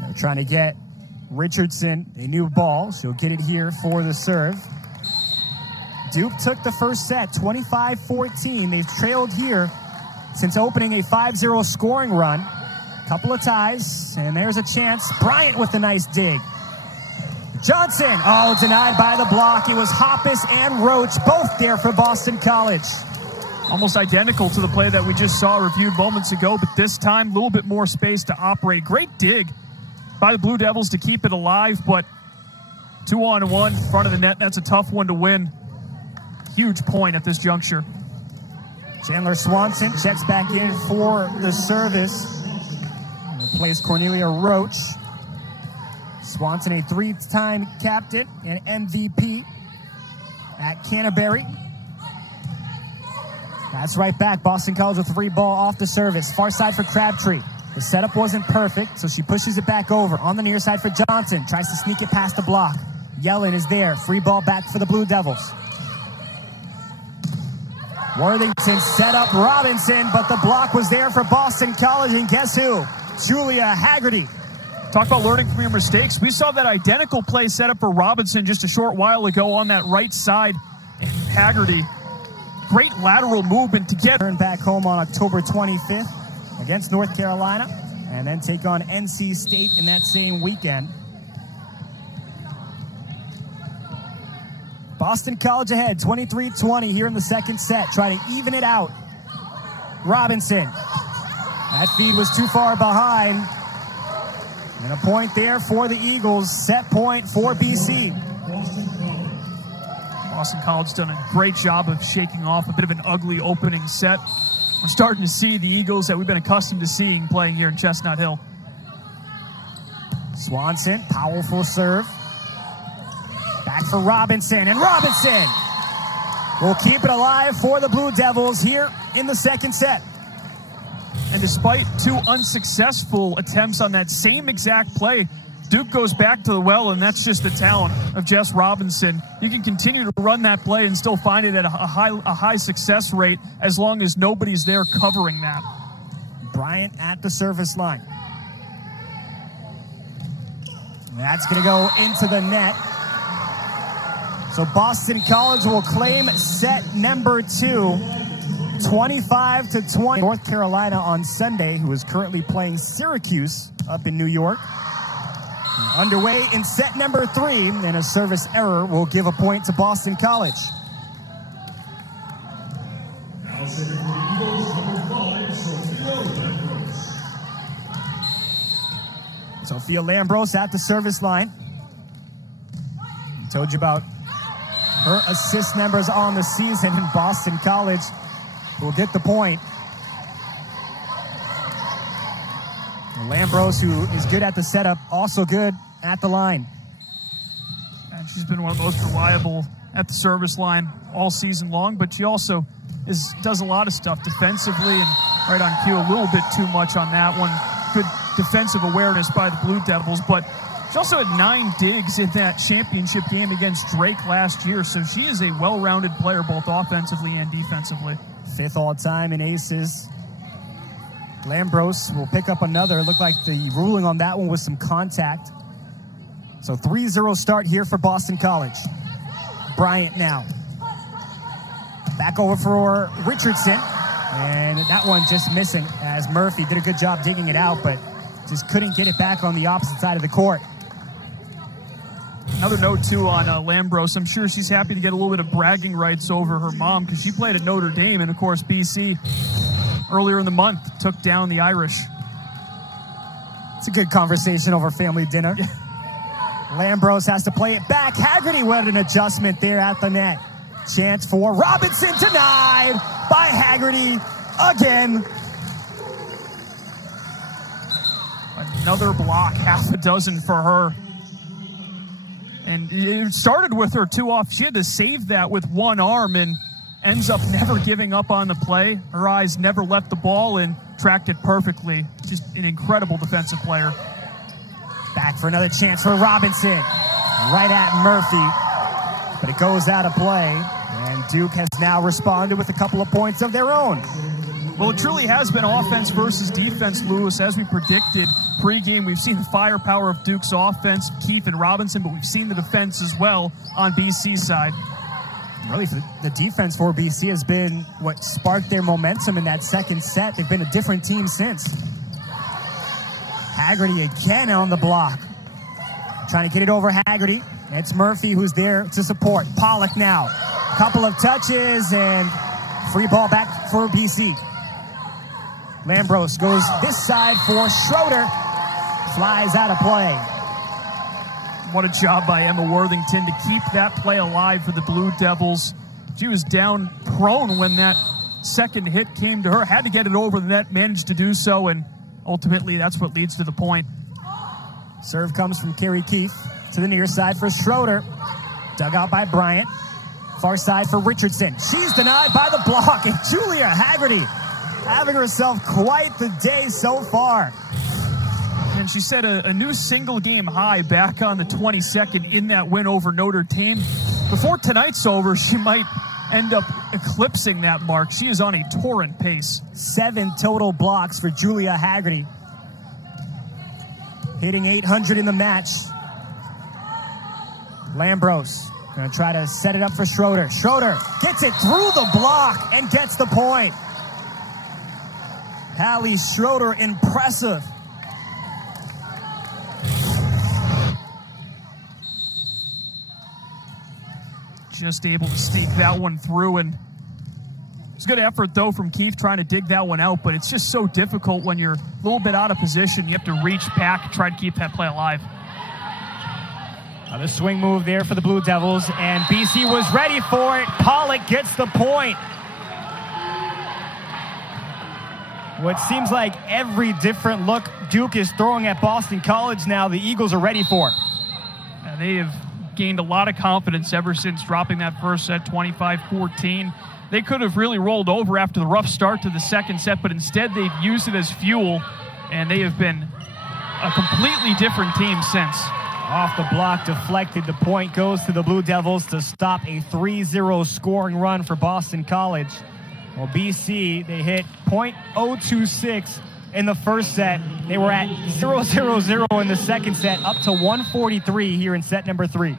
They're trying to get Richardson a new ball. She'll get it here for the serve. Duke took the first set, 25-14. They've trailed here since opening a 5-0 scoring run. Couple of ties, and there's a chance. Bryant with a nice dig. Johnson, oh, denied by the block. It was Hoppus and Roach, both there for Boston College. Almost identical to the play that we just saw reviewed moments ago, but this time a little bit more space to operate. Great dig by the Blue Devils to keep it alive, but 2-on-1 in front of the net, that's a tough one to win. Huge point at this juncture. Chandler Swanson checks back in for the service. Replace Cornelia Roach. Swanson, a 3-time captain and MVP at Canterbury. That's right back. Boston College with 3 ball off the service. Far side for Crabtree. The setup wasn't perfect, so she pushes it back over. On the near side for Johnson. Tries to sneak it past the block. Yellen is there. Free ball back for the Blue Devils. Worthington set up Robinson, but the block was there for Boston College. And guess who? Julia Haggerty. Talk about learning from your mistakes. We saw that identical play set up for Robinson just a short while ago on that right side. Haggerty, great lateral movement to get. Turn back home on October 25th against North Carolina, and then take on NC State in that same weekend. Boston College ahead, 23-20 here in the second set. Try to even it out. Robinson. That feed was too far behind. And a point there for the Eagles. Set point for BC. Boston College done a great job of shaking off a bit of an ugly opening set. We're starting to see the Eagles that we've been accustomed to seeing playing here in Chestnut Hill. Swanson, powerful serve. Back for Robinson, and Robinson will keep it alive for the Blue Devils here in the second set. And despite 2 unsuccessful attempts on that same exact play, Duke goes back to the well, and that's just the talent of Jess Robinson. You can continue to run that play and still find it at a high success rate as long as nobody's there covering that. Bryant at the service line. That's going to go into the net. So Boston College will claim set number 2, 25-20. North Carolina on Sunday, who is currently playing Syracuse up in New York. Underway in set number 3, and a service error will give a point to Boston College. Now setting for the Eagles, number 5, Sophia Sophia Lambros. Lambros at the service line. I told you about her assist numbers on the season in Boston College. Will get the point. Lambros, who is good at the setup, also good at the line. And she's been one of the most reliable at the service line all season long, but she also does a lot of stuff defensively and right on cue. A little bit too much on that one. Good defensive awareness by the Blue Devils, but she also had 9 digs in that championship game against Drake last year, so she is a well-rounded player both offensively and defensively. 5th all-time in aces. Lambros will pick up another. Looked like the ruling on that one was some contact. So 3-0 start here for Boston College. Bryant now. Back over for Richardson. And that one just missing as Murphy did a good job digging it out, but just couldn't get it back on the opposite side of the court. Another note, too, on Lambros. I'm sure she's happy to get a little bit of bragging rights over her mom because she played at Notre Dame, and, of course, BC earlier in the month took down the Irish. It's a good conversation over family dinner. Lambros has to play it back. Haggerty with an adjustment there at the net. Chance for Robinson, denied by Haggerty again. Another block, half a dozen for her. And it started with her 2 off. She had to save that with one arm and ends up never giving up on the play. Her eyes never left the ball and tracked it perfectly. Just an incredible defensive player. Back for another chance for Robinson. Right at Murphy. But it goes out of play. And Duke has now responded with a couple of points of their own. Well, it truly has been offense versus defense, Lewis. As we predicted pregame, we've seen the firepower of Duke's offense, Keith and Robinson, but we've seen the defense as well on BC's side. Really, the defense for BC has been what sparked their momentum in that second set. They've been a different team since. Haggerty again on the block. Trying to get it over Haggerty. It's Murphy who's there to support. Pollock now. Couple of touches and free ball back for BC. Lambros goes this side for Schroeder. Flies out of play. What a job by Emma Worthington to keep that play alive for the Blue Devils. She was down prone when that second hit came to her. Had to get it over the net, managed to do so, and ultimately that's what leads to the point. Serve comes from Carrie Keefe to the near side for Schroeder. Dug out by Bryant. Far side for Richardson. She's denied by the block, and Julia Haggerty having herself quite the day so far. And she set a new single-game high back on the 22nd in that win over Notre Dame. Before tonight's over, she might end up eclipsing that mark. She is on a torrent pace. 7 total blocks for Julia Haggerty. Hitting 800 in the match. Lambros going to try to set it up for Schroeder. Schroeder gets it through the block and gets the point. Hallie Schroeder, impressive. Just able to stake that one through, and it's a good effort though from Keefe trying to dig that one out, but it's just so difficult when you're a little bit out of position. You have to reach back, try to keep that play alive. The swing move there for the Blue Devils, and BC was ready for it. Pollock gets the point. What seems like every different look Duke is throwing at Boston College now, the Eagles are ready for. They have gained a lot of confidence ever since dropping that first set 25-14. They could have really rolled over after the rough start to the second set, but instead they've used it as fuel, and they have been a completely different team since. Off the block, deflected. The point goes to the Blue Devils to stop a 3-0 scoring run for Boston College. Well, BC, they hit .026 in the first set. They were at 0-0-0 in the second set, up to 143 here in set number 3.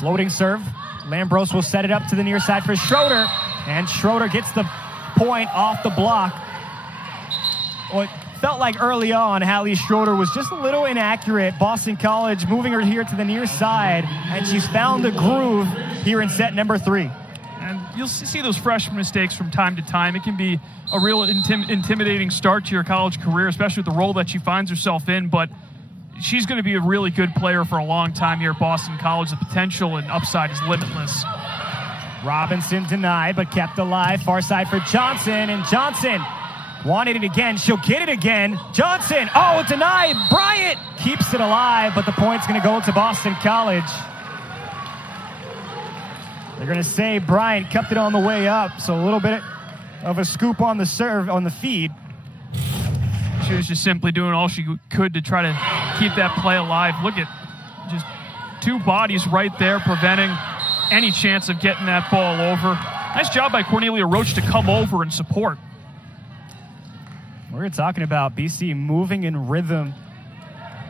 Floating serve. Lambros will set it up to the near side for Schroeder, and Schroeder gets the point off the block. Well, it felt like early on Hallie Schroeder was just a little inaccurate. Boston College moving her here to the near side, and she's found the groove here in set number 3. And you'll see those freshman mistakes from time to time. It can be a real intimidating start to your college career, especially with the role that she finds herself in, but she's going to be a really good player for a long time here at Boston College. The potential and upside is limitless. Robinson denied, but kept alive. Far side for Johnson, and Johnson wanted it again. She'll get it again. Johnson, oh, denied. Bryant keeps it alive, but the point's going to go to Boston College. They're going to say Bryant kept it on the way up, so a little bit of a scoop on the serve, on the feed. She was just simply doing all she could to try to keep that play alive. Look at just 2 bodies right there preventing any chance of getting that ball over. Nice job by Cornelia Roach to come over and support. We're talking about BC moving in rhythm.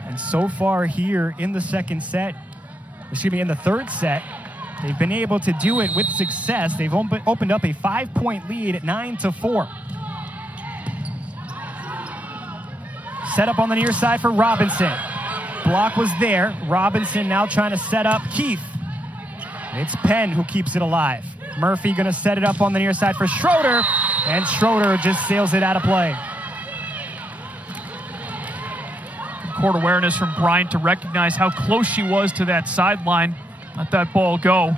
And so far here in the second set, in the third set, they've been able to do it with success. They've opened up a 5-point lead at 9-4. Set up on the near side for Robinson. Block was there. Robinson now trying to set up Keefe. It's Penn who keeps it alive. Murphy going to set it up on the near side for Schroeder, and Schroeder just sails it out of play. Court awareness from Bryant to recognize how close she was to that sideline. Let that ball go.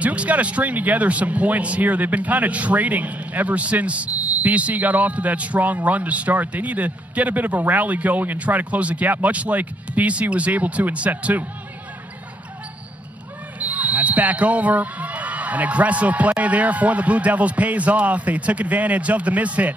Duke's got to string together some points here. They've been kind of trading ever since BC got off to that strong run to start. They need to get a bit of a rally going and try to close the gap, much like BC was able to in set 2. That's back over. An aggressive play there for the Blue Devils pays off. They took advantage of the mishit.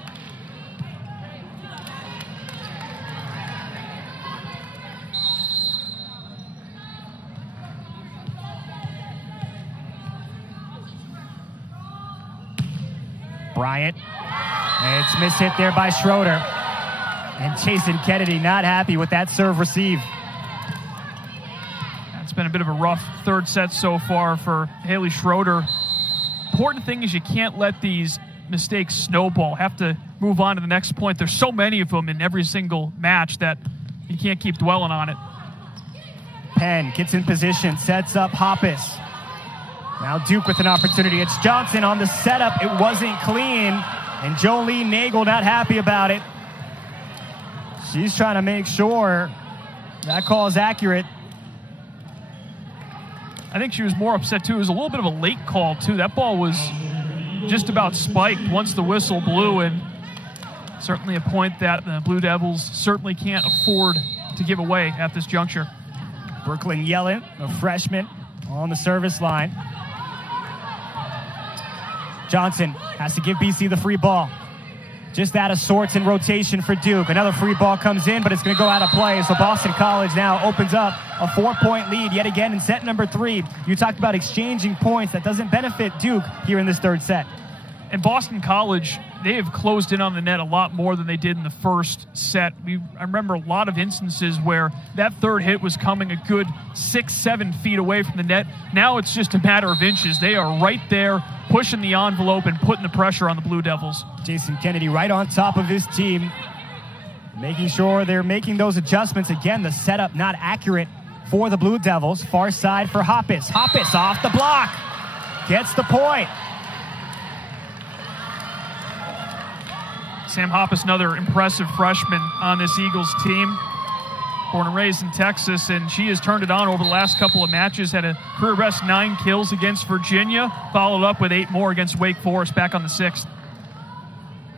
Bryant. And it's mishit there by Schroeder. And Jason Kennedy not happy with that serve receive. It's been a bit of a rough third set so far for Haley Schroeder. Important thing is you can't let these mistakes snowball. Have to move on to the next point. There's so many of them in every single match that you can't keep dwelling on it. Penn gets in position, sets up Hoppus. Now Duke with an opportunity. It's Johnson on the setup. It wasn't clean, and Jolene Nagel not happy about it. She's trying to make sure that call is accurate. I think she was more upset, too. It was a little bit of a late call, too. That ball was just about spiked once the whistle blew, and certainly a point that the Blue Devils certainly can't afford to give away at this juncture. Brooklyn Yellen, a freshman, on the service line. Johnson has to give BC the free ball. Just out of sorts in rotation for Duke. Another free ball comes in, but it's going to go out of play. So Boston College now opens up a 4-point lead yet again in set number 3. You talked about exchanging points. That doesn't benefit Duke here in this third set. And Boston College, they have closed in on the net a lot more than they did in the first set. I remember a lot of instances where that third hit was coming a good 6-7 feet away from the net. Now it's just a matter of inches. They are right there, pushing the envelope and putting the pressure on the Blue Devils. Jason Kennedy right on top of his team, making sure they're making those adjustments. Again, the setup not accurate for the Blue Devils. Far side for Hoppus. Hoppus off the block. Gets the point. Sam Hoppus, another impressive freshman on this Eagles team. Born and raised in Texas, and she has turned it on over the last couple of matches. Had a career best 9 kills against Virginia, followed up with 8 more against Wake Forest back on the 6th.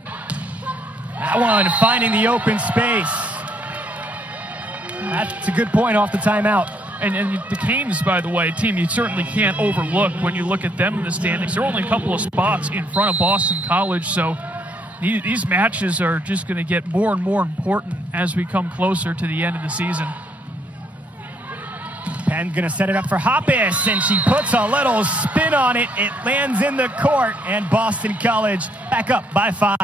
That one finding the open space. That's a good point off the timeout. And the Canes, by the way, team you certainly can't overlook when you look at them in the standings. They're only a couple of spots in front of Boston College, so these matches are just going to get more and more important as we come closer to the end of the season. Penn going to set it up for Hoppus, and she puts a little spin on it. It lands in the court, and Boston College back up by 5.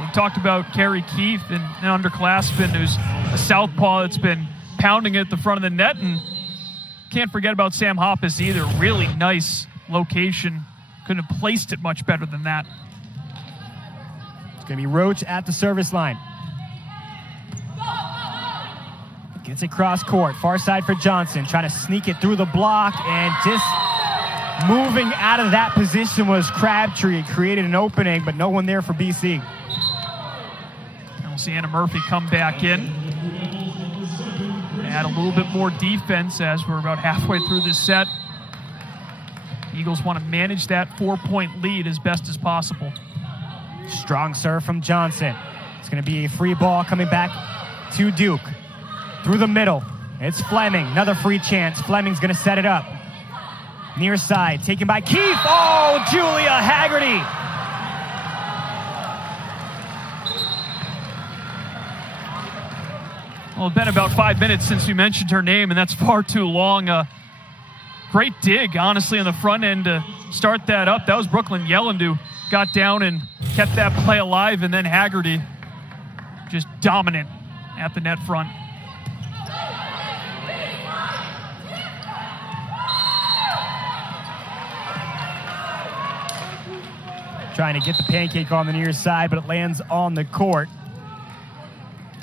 We talked about Carrie Keefe and underclassman, who's a southpaw that's been pounding it at the front of the net, and can't forget about Sam Hoppus either. Really nice location. Couldn't have placed it much better than that. Going to be Roach at the service line. Gets it cross court. Far side for Johnson. Trying to sneak it through the block, and just moving out of that position was Crabtree. It created an opening, but no one there for BC. And we'll see Anna Murphy come back in. Add a little bit more defense as we're about halfway through this set. Eagles want to manage that 4-point lead as best as possible. Strong serve from Johnson. It's going to be a free ball coming back to Duke. Through the middle. It's Fleming. Another free chance. Fleming's going to set it up. Near side. Taken by Keefe. Oh, Julia Haggerty. Well, it's been about 5 minutes since we mentioned her name, and that's far too long. Great dig, honestly, on the front end to start that up. That was Brooklyn Yellen who got down and kept that play alive, and then Haggerty just dominant at the net front. Trying to get the pancake on the near side, but it lands on the court.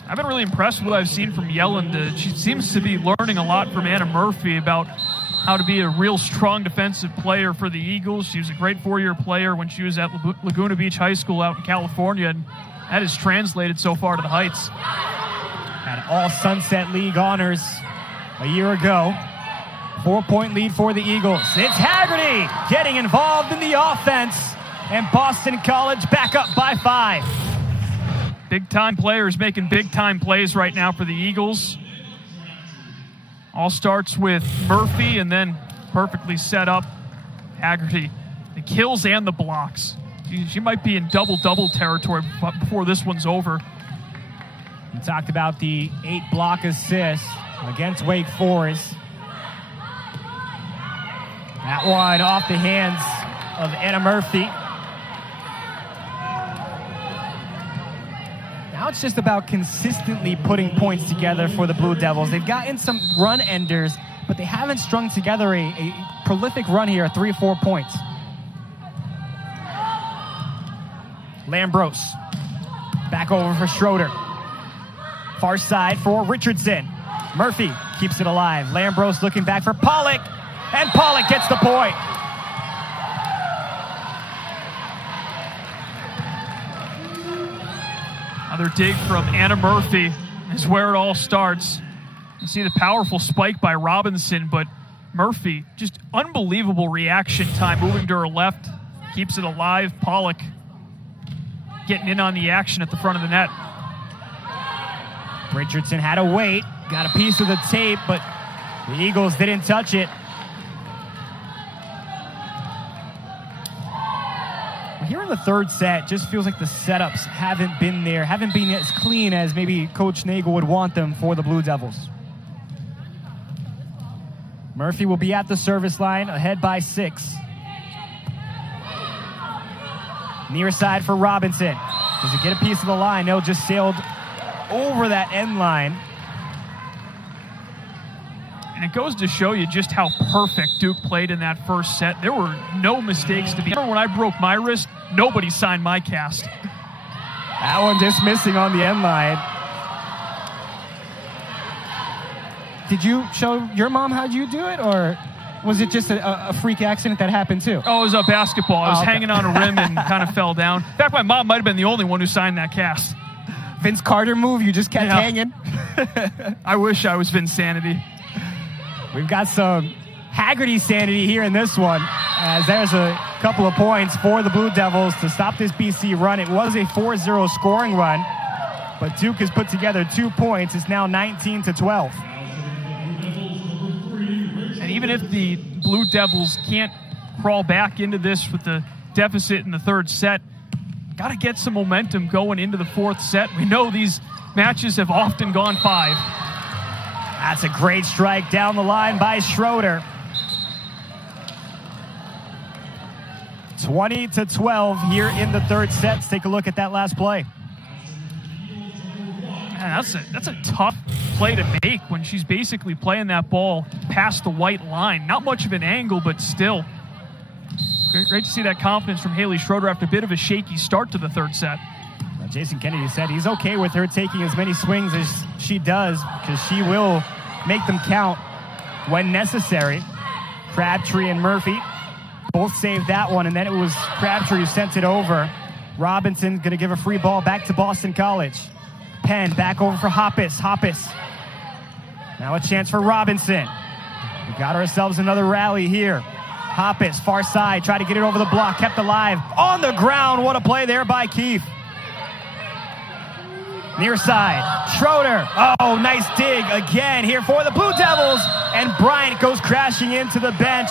I've been really impressed with what I've seen from Yellen. She seems to be learning a lot from Anna Murphy about how to be a real strong defensive player for the Eagles. She was a great 4-year player when she was at Laguna Beach High School out in California, and that has translated so far to the Heights. Had all Sunset League honors a year ago. 4-point lead for the Eagles. It's Haggerty getting involved in the offense, and Boston College back up by 5. Big-time players making big-time plays right now for the Eagles. All starts with Murphy, and then perfectly set up Haggerty. The kills and the blocks. She might be in double-double territory before this one's over. We talked about the 8 block assists against Wake Forest. That one off the hands of Anna Murphy. Now it's just about consistently putting points together for the Blue Devils. They've gotten some run enders but they haven't strung together a prolific run here at 3-4 points. Lambros back over for Schroeder. Far side for Richardson. Murphy keeps it alive. Lambros looking back for Pollock, and Pollock gets the point. Another dig from Anna Murphy is where it all starts. You see the powerful spike by Robinson, but Murphy, just unbelievable reaction time, moving to her left, keeps it alive. Pollock getting in on the action at the front of the net. Richardson had to wait, got a piece of the tape, but the Eagles didn't touch it. Here in the third set, just feels like the setups haven't been there, haven't been as clean as maybe Coach Nagel would want them for the Blue Devils. Murphy will be at the service line, ahead by 6. Near side for Robinson. Does it get a piece of the line? No, just sailed over that end line. And it goes to show you just how perfect Duke played in that first set. There were no mistakes to be. Remember when I broke my wrist, nobody signed my cast. That one just missing on the end line. Did you show your mom how'd you do it, or was it just a freak accident that happened too? Oh, it was a basketball. I was okay. hanging on a rim and kind of fell down. In fact, my mom might have been the only one who signed that cast. Vince Carter move, you just kept hanging. I wish I was Vinsanity. We've got some Haggerty sanity here in this one, as there's a couple of points for the Blue Devils to stop this BC run. It was a 4-0 scoring run, but Duke has put together 2 points. It's now 19-12. And even if the Blue Devils can't crawl back into this with the deficit in the third set, got to get some momentum going into the fourth set. We know these matches have often gone 5. That's a great strike down the line by Schroeder. 20-12 here in the third set. Let's take a look at that last play. Man, that's a tough play to make when she's basically playing that ball past the white line. Not much of an angle, but still. Great to see that confidence from Haley Schroeder after a bit of a shaky start to the third set. Well, Jason Kennedy said he's okay with her taking as many swings as she does, because she will make them count when necessary. Crabtree and Murphy both saved that one, and then it was Crabtree who sent it over. Robinson going to give a free ball back to Boston College. Penn back over for Hoppus. Now a chance for Robinson. We got ourselves another rally here. Hoppus, far side, tried to get it over the block, kept alive. On the ground, what a play there by Keefe. Near side, Schroeder. Oh, nice dig again here for the Blue Devils. And Bryant goes crashing into the bench.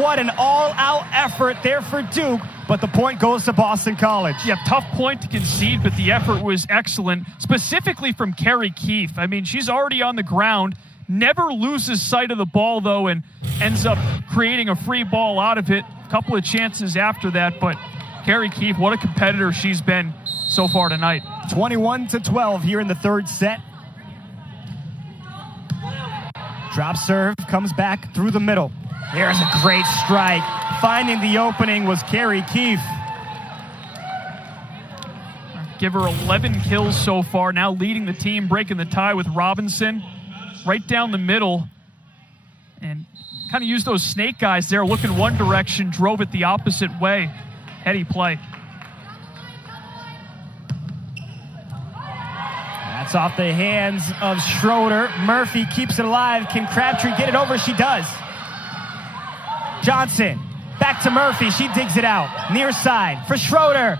What an all-out effort there for Duke. But the point goes to Boston College. Yeah, tough point to concede, but the effort was excellent, specifically from Carrie Keefe. I mean, she's already on the ground, never loses sight of the ball, though, and ends up creating a free ball out of it. A couple of chances after that, but Carrie Keefe, what a competitor she's been so far tonight. 21-12 here in the third set. Drop serve, comes back through the middle. There's a great strike. Finding the opening was Carrie Keefe. Give her 11 kills so far, now leading the team, breaking the tie with Robinson. Right down the middle. And kind of used those snake guys there, looking one direction, drove it the opposite way. Heady play. That's off the hands of Schroeder. Murphy keeps it alive. Can Crabtree get it over? She does. Johnson, back to Murphy. She digs it out. Near side for Schroeder.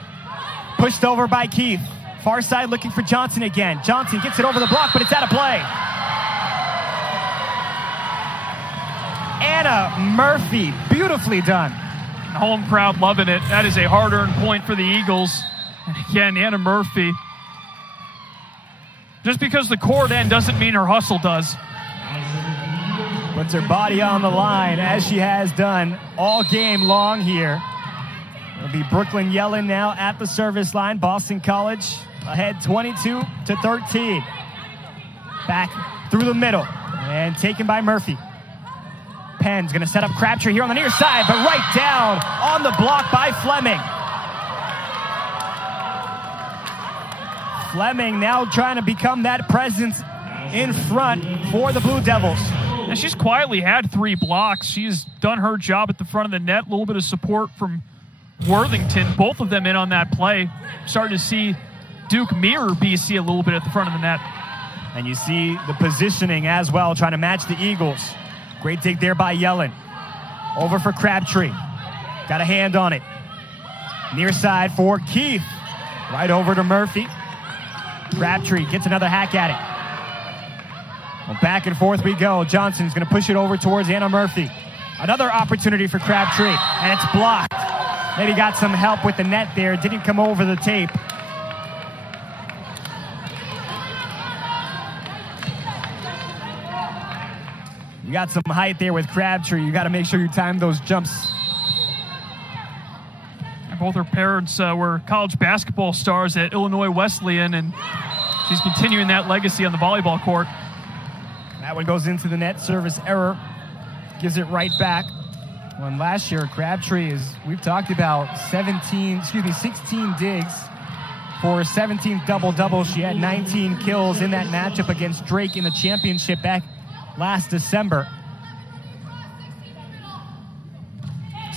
Pushed over by Keefe. Far side looking for Johnson again. Johnson gets it over the block, but it's out of play. Anna Murphy, beautifully done. The home crowd loving it. That is a hard-earned point for the Eagles. And again, Anna Murphy. Just because the court end doesn't mean her hustle does. Puts her body on the line, as she has done all game long here. It'll be Brooklyn Yellen now at the service line. Boston College ahead 22-13. Back through the middle and taken by Murphy. Penn's going to set up Crabtree here on the near side, but right down on the block by Fleming. Fleming now trying to become that presence in front for the Blue Devils. And she's quietly had 3 blocks. She's done her job at the front of the net. A little bit of support from Worthington. Both of them in on that play. Starting to see Duke mirror BC a little bit at the front of the net. And you see the positioning as well, trying to match the Eagles. Great dig there by Yellen. Over for Crabtree. Got a hand on it. Near side for Keith. Right over to Murphy. Crabtree gets another hack at it. Well, back and forth we go. Johnson's going to push it over towards Anna Murphy. Another opportunity for Crabtree, and it's blocked. Maybe got some help with the net there. Didn't come over the tape. You got some height there with Crabtree. You got to make sure you time those jumps. And both her parents were college basketball stars at Illinois Wesleyan, and she's continuing that legacy on the volleyball court. That one goes into the net. Service error. Gives it right back. When last year, Crabtree we've talked about 16 digs for 17th double-double. She had 19 kills in that matchup against Drake in the championship back last December.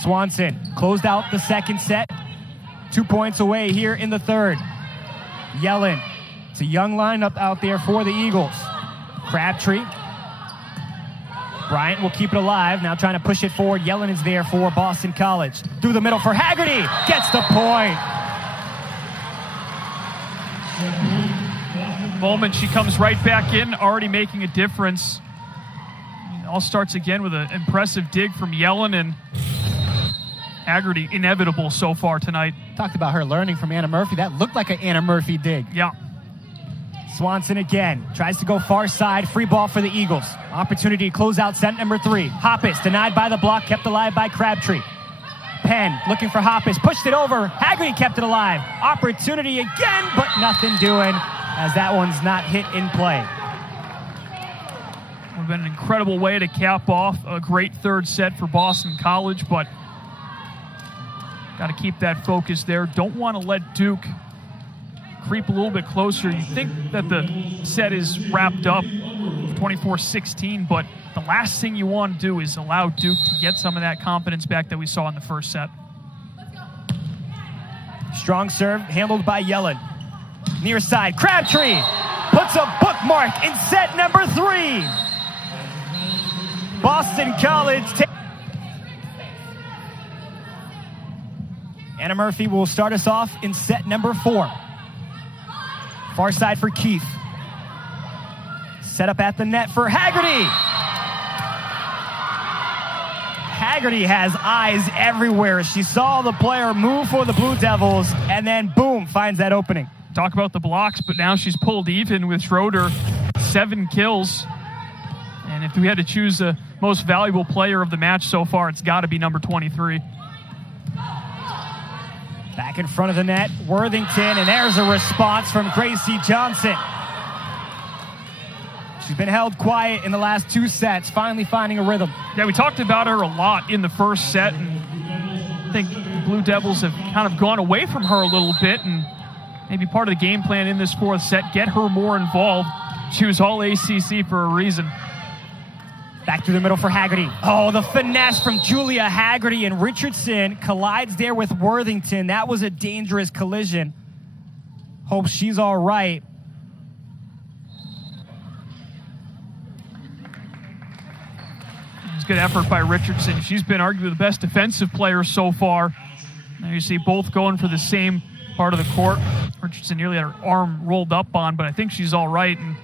Swanson closed out the second set. 2 points away here in the third. Yellen. It's a young lineup out there for the Eagles. Crabtree. Bryant will keep it alive. Now trying to push it forward. Yellen is there for Boston College. Through the middle for Haggerty. Gets the point. Moment she comes right back in, already making a difference. It all starts again with an impressive dig from Yellen, and Haggerty inevitable so far tonight. Talked about her learning from Anna Murphy. That looked like an Anna Murphy dig. Yeah. Swanson again, tries to go far side, free ball for the Eagles. Opportunity to close out set number 3. Hoppus denied by the block, kept alive by Crabtree. Penn looking for Hoppus, pushed it over, Haggerty kept it alive. Opportunity again, but nothing doing as that one's not hit in play. Would have been an incredible way to cap off a great third set for Boston College, but got to keep that focus there. Don't want to let Duke creep a little bit closer. You think that the set is wrapped up 24-16, but the last thing you want to do is allow Duke to get some of that confidence back that we saw in the first set. Strong serve handled by Yellen. Near side, Crabtree puts a bookmark in set number 3. Boston College. Anna Murphy will start us off in set number 4. Far side for Keith. Set up at the net for Haggerty. Haggerty has eyes everywhere. She saw the player move for the Blue Devils, and then boom, finds that opening. Talk about the blocks, but now she's pulled even with Schroeder. 7 kills. And if we had to choose the most valuable player of the match so far, it's got to be number 23. Back in front of the net, Worthington, and there's a response from Gracie Johnson. She's been held quiet in the last 2 sets, finally finding a rhythm. Yeah, we talked about her a lot in the first set, and I think the Blue Devils have kind of gone away from her a little bit, and maybe part of the game plan in this 4th set, get her more involved. She was all ACC for a reason. Back through the middle for Haggerty. Oh, the finesse from Julia Haggerty, and Richardson collides there with Worthington. That was a dangerous collision. Hope she's all right. It's good effort by Richardson. She's been arguably the best defensive player so far. Now you see both going for the same part of the court. Richardson nearly had her arm rolled up on, but I think she's all right. And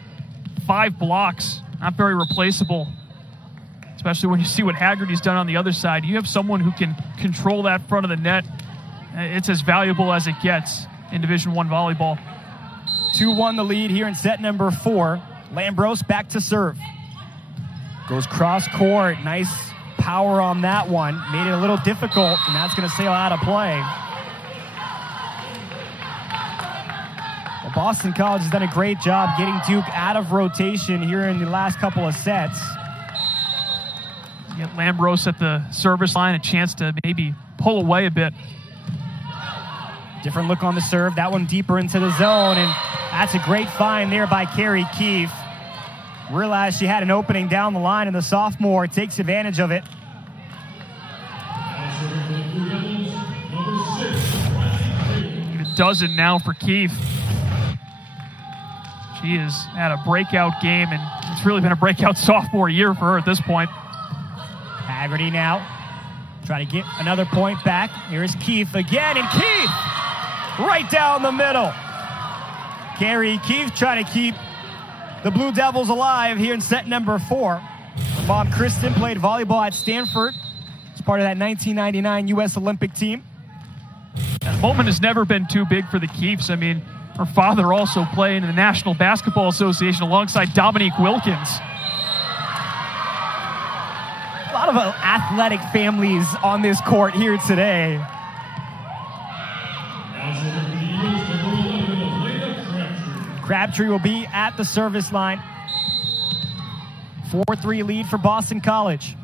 5 blocks, not very replaceable. Especially when you see what Haggerty's done on the other side. You have someone who can control that front of the net. It's as valuable as it gets in Division I volleyball. 2-1 the lead here in set number 4. Lambros back to serve. Goes cross court. Nice power on that one. Made it a little difficult, and that's going to sail out of play. Well, Boston College has done a great job getting Duke out of rotation here in the last couple of sets. Get Lambros at the service line a chance to maybe pull away a bit. Different look on the serve. That one deeper into the zone, and that's a great find there by Carrie Keefe. Realized she had an opening down the line, and the sophomore takes advantage of it. A dozen now for Keefe. She has had a breakout game, and it's really been a breakout sophomore year for her at this point. Haggerty now trying to get another point back. Here's Keefe again, and Keefe right down the middle. Carrie Keefe trying to keep the Blue Devils alive here in set number 4. Her mom, Kristen, played volleyball at Stanford as part of that 1999 U.S. Olympic team. That moment has never been too big for the Keefes. I mean, her father also played in the National Basketball Association alongside Dominique Wilkins. A lot of athletic families on this court here today. Crabtree will be at the service line. 4-3 lead for Boston College.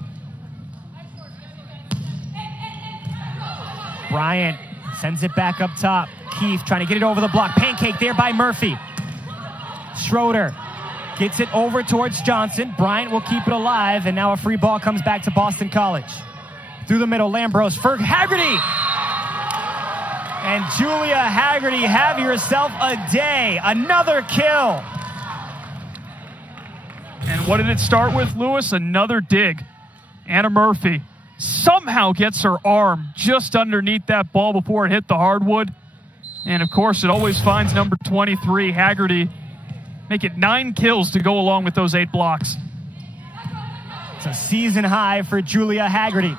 Bryant sends it back up top. Keefe trying to get it over the block. Pancake there by Murphy. Schroeder gets it over towards Johnson. Bryant will keep it alive, and now a free ball comes back to Boston College. Through the middle, Lambros for Haggerty. And Julia Haggerty, have yourself a day. Another kill. And what did it start with, Lewis? Another dig. Anna Murphy somehow gets her arm just underneath that ball before it hit the hardwood. And, of course, it always finds number 23, Haggerty. Make it 9 kills to go along with those 8 blocks. It's a season high for Julia Haggerty.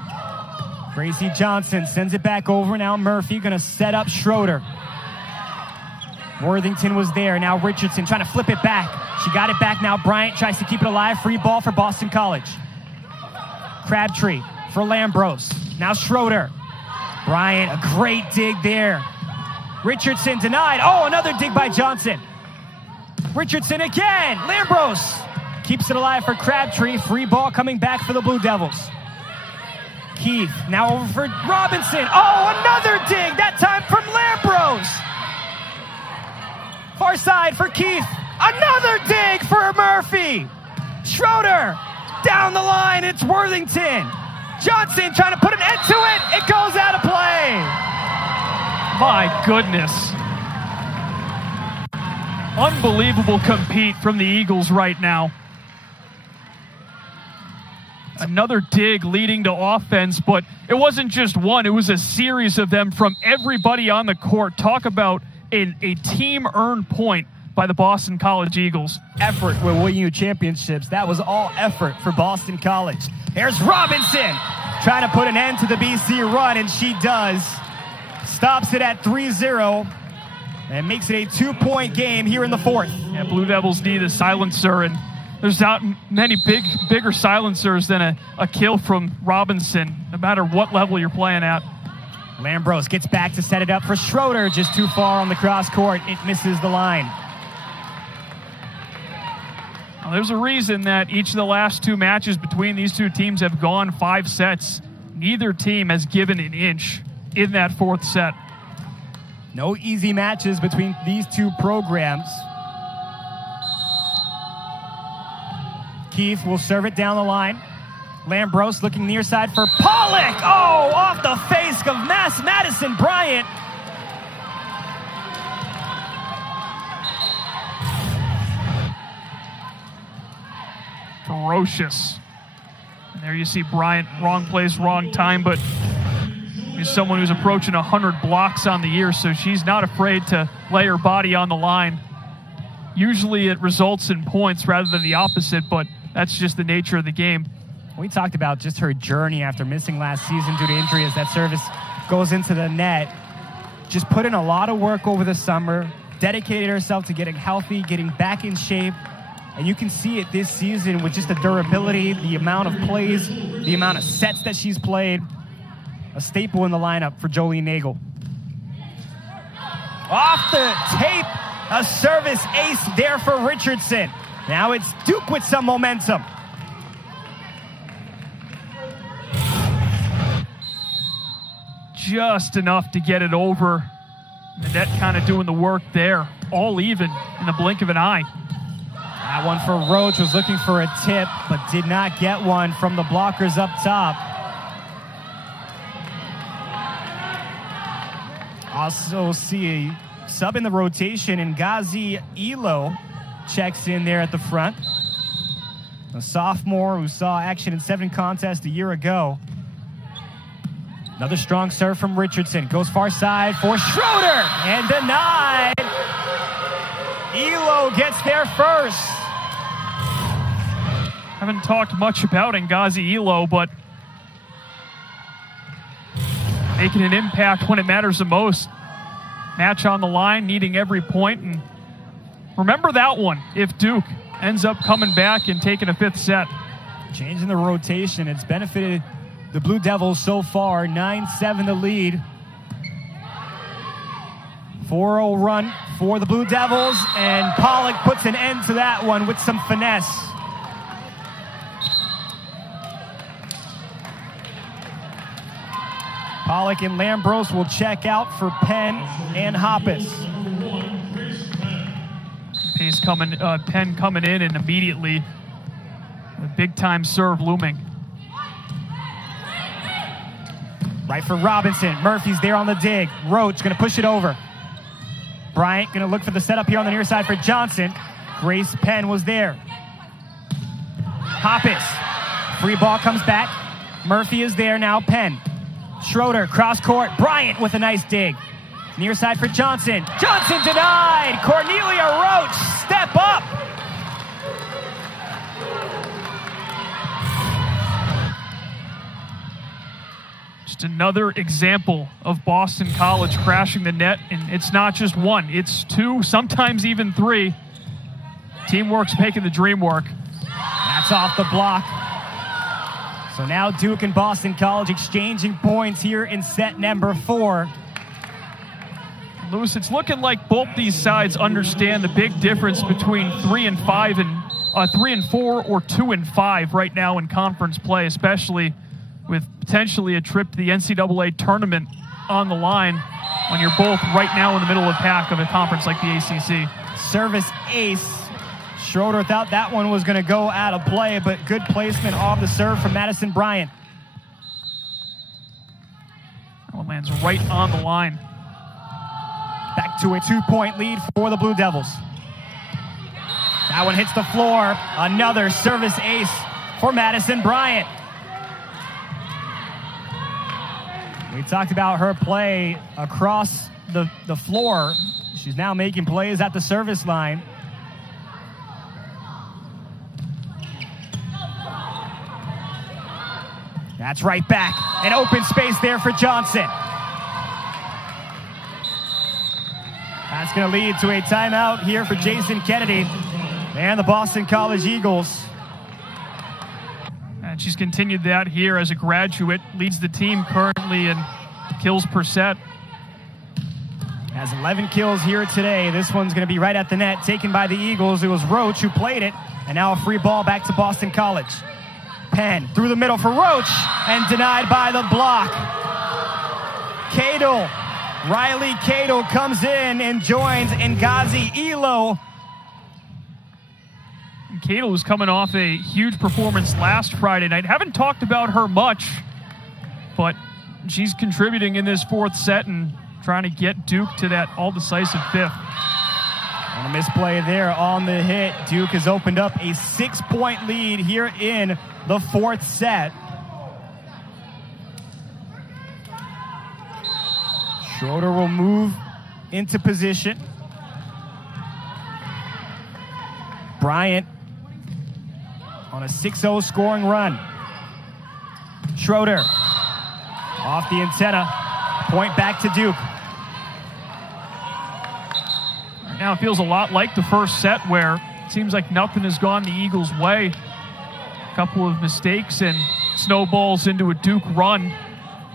Gracie Johnson sends it back over. Now Murphy going to set up Schroeder. Worthington was there. Now Richardson trying to flip it back. She got it back now. Bryant tries to keep it alive. Free ball for Boston College. Crabtree for Lambros. Now Schroeder. Bryant, a great dig there. Richardson denied. Oh, another dig by Johnson. Richardson again. Lambros keeps it alive for Crabtree. Free ball coming back for the Blue Devils. Keefe now over for Robinson. Oh, another dig, that time from Lambros. Far side for Keefe. Another dig for Murphy. Schroeder down the line. It's Worthington. Johnson trying to put an end to it. It goes out of play. My goodness. Unbelievable compete from the Eagles right now. Another dig leading to offense, but it wasn't just one. It was a series of them from everybody on the court. Talk about a team-earned point by the Boston College Eagles. Effort will win you championships. That was all effort for Boston College. Here's Robinson trying to put an end to the BC run, and she does. Stops it at 3-0 and makes it a 2-point game here in the 4th. Yeah, Blue Devils need a silencer, and there's not many bigger silencers than a kill from Robinson, no matter what level you're playing at. Lambros gets back to set it up for Schroeder, just too far on the cross court. It misses the line. Well, there's a reason that each of the last 2 matches between these 2 teams have gone 5 sets. Neither team has given an inch in that 4th set. No easy matches between these 2 programs. Keefe will serve it down the line. Lambros looking near side for Pollock. Oh, off the face of Madison Bryant. Ferocious. And there you see Bryant, wrong place, wrong time, but she's someone who's approaching 100 blocks on the year, so she's not afraid to lay her body on the line. Usually it results in points rather than the opposite, but that's just the nature of the game. We talked about just her journey after missing last season due to injury as that service goes into the net. Just put in a lot of work over the summer, dedicated herself to getting healthy, getting back in shape. And you can see it this season with just the durability, the amount of plays, the amount of sets that she's played. A staple in the lineup for Jolene Nagel. Off the tape, a service ace there for Richardson. Now it's Duke with some momentum. just enough to get it over. The net kind of doing the work there, all even in the blink of an eye. That one for Roach, was looking for a tip, but did not get one from the blockers up top. Also see a sub in the rotation, and Gazi Elo checks in there at the front. A sophomore who saw action in 7 contests a year ago. Another strong serve from Richardson. Goes far side for Schroeder, and denied. Elo gets there first. Haven't talked much about Ngazi Elo, but making an impact when it matters the most. Match on the line, needing every point. And remember that one if Duke ends up coming back and taking a 5th set. Changing the rotation. It's benefited the Blue Devils so far. 9-7 the lead. 4-0 run for the Blue Devils, and Pollock puts an end to that one with some finesse. Pollock and Lambros will check out for Penn and Hoppus. Penn coming in, and immediately a big-time serve looming. Right for Robinson. Murphy's there on the dig. Roach going to push it over. Bryant going to look for the setup here on the near side for Johnson. Grace Penn was there. Hoppus. Free ball comes back. Murphy is there now. Penn. Schroeder, cross court. Bryant with a nice dig. Near side for Johnson. Johnson denied. Cornelia Roach, step up. Just another example of Boston College crashing the net, and it's not just one, it's 2, sometimes even 3. Teamwork's making the dream work. That's off the block. So now Duke and Boston College exchanging points here in set number 4. Lewis, it's looking like both these sides understand the big difference between 3 and 5 and 3 and 4 or 2 and 5 right now in conference play, especially with potentially a trip to the NCAA tournament on the line when you're both right now in the middle of the pack of a conference like the ACC. Service ace. Schroeder thought that one was going to go out of play, but good placement off the serve from Madison Bryant. That one lands right on the line. Back to a 2-point lead for the Blue Devils. That one hits the floor. Another service ace for Madison Bryant. We talked about her play across the floor. She's now making plays at the service line. That's right back. An open space there for Johnson. That's going to lead to a timeout here for Jason Kennedy and the Boston College Eagles. And she's continued that here as a graduate. Leads the team currently in kills per set. Has 11 kills here today. This one's going to be right at the net, taken by the Eagles. It was Roach who played it, and now a free ball back to Boston College. Penn through the middle for Roach, and denied by the block. Cadle, Riley Cadle comes in and joins Ngazi Elo. Cadle was coming off a huge performance last Friday night. Haven't talked about her much, but she's contributing in this 4th set and trying to get Duke to that all-decisive 5th. And a misplay there on the hit. Duke has opened up a 6-point lead here in the 4th set. Schroeder will move into position. Bryant on a 6-0 scoring run. Schroeder off the antenna. Point back to Duke. Right now it feels a lot like the first set where it seems like nothing has gone the Eagles' way. A couple of mistakes and snowballs into a Duke run.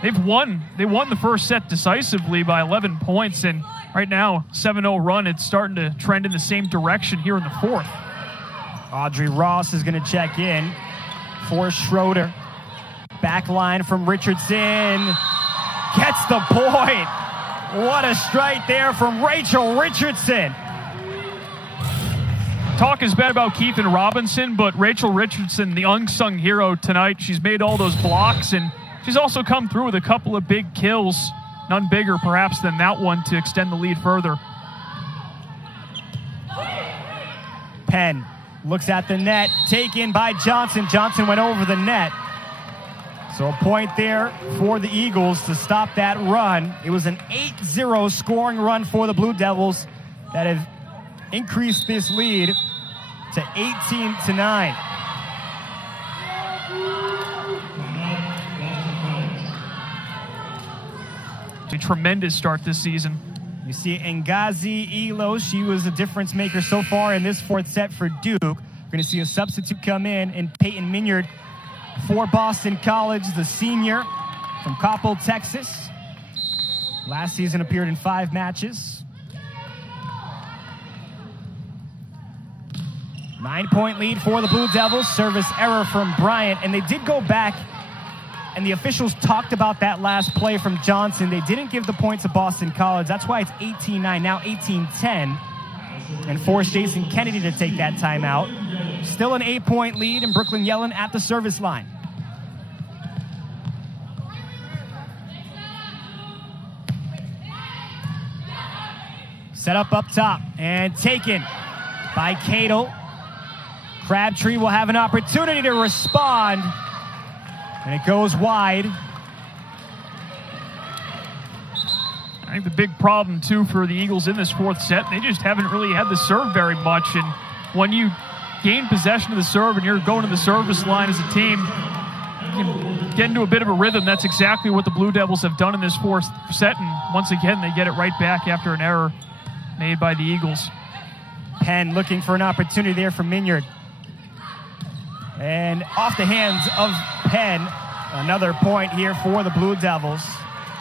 They won the first set decisively by 11 points, and right now, 7-0 run, it's starting to trend in the same direction here in the 4th. Audrey Ross is going to check in for Schroeder. Back line from Richardson. gets the point. What a strike there from Rachel Richardson. Talk is bad about Keithan Robinson, but Rachel Richardson, the unsung hero tonight, she's made all those blocks, and she's also come through with a couple of big kills. None bigger, perhaps, than that one to extend the lead further. Penn looks at the net, taken by Johnson. Johnson went over the net. So a point there for the Eagles to stop that run. It was an 8-0 scoring run for the Blue Devils that have increased this lead to 18-9. A tremendous start this season. You see Ngazi Elo, she was a difference maker so far in this fourth set for Duke. We're going to see a substitute come in Peyton Minyard for Boston College, the senior from Coppell, Texas. Last season appeared in 5 matches. 9-point lead for the Blue Devils. Service error from Bryant, and they did go back, and the officials talked about that last play from Johnson. They didn't give the point to Boston College. That's why it's 18-9, now 18-10, and forced Jason Kennedy to take that timeout. Still an 8-point lead, and Brooklyn Yellen at the service line. Set up top, and taken by Cadle. Crabtree will have an opportunity to respond, and it goes wide. I think the big problem, too, for the Eagles in this fourth set, they just haven't really had the serve very much. And when you gain possession of the serve and you're going to the service line as a team, you can get into a bit of a rhythm. That's exactly what the Blue Devils have done in this fourth set. And once again, they get it right back after an error made by the Eagles. Penn looking for an opportunity there for Minyard. And off the hands of Penn, another point here for the Blue Devils.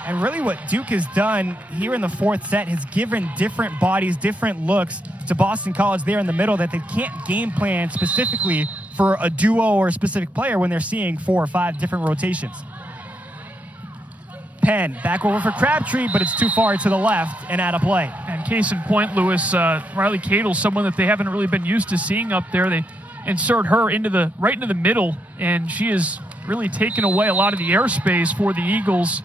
And really what Duke has done here in the fourth set has given different bodies, different looks to Boston College there in the middle that they can't game plan specifically for a duo or a specific player when they're seeing 4 or 5 different rotations. Penn back over for Crabtree, but it's too far to the left and out of play. And case in point, Lewis, Riley Cadle, someone that they haven't really been used to seeing up there. They insert her right into the middle, and she has really taken away a lot of the airspace for the Eagles.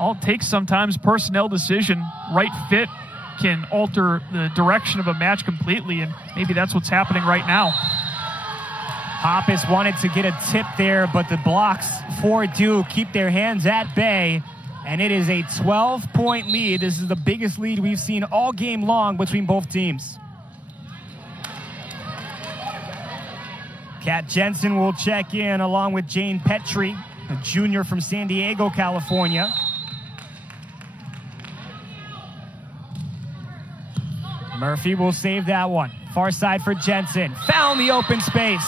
All it takes sometimes personnel decision. Right fit can alter the direction of a match completely, and maybe that's what's happening right now. Hoppus wanted to get a tip there, but the blocks for Duke keep their hands at bay, and it is a 12-point lead. This is the biggest lead we've seen all game long between both teams. Kat Jensen will check in along with Jane Petrie, a junior from San Diego, California. Murphy will save that one. Far side for Jensen. Found the open space.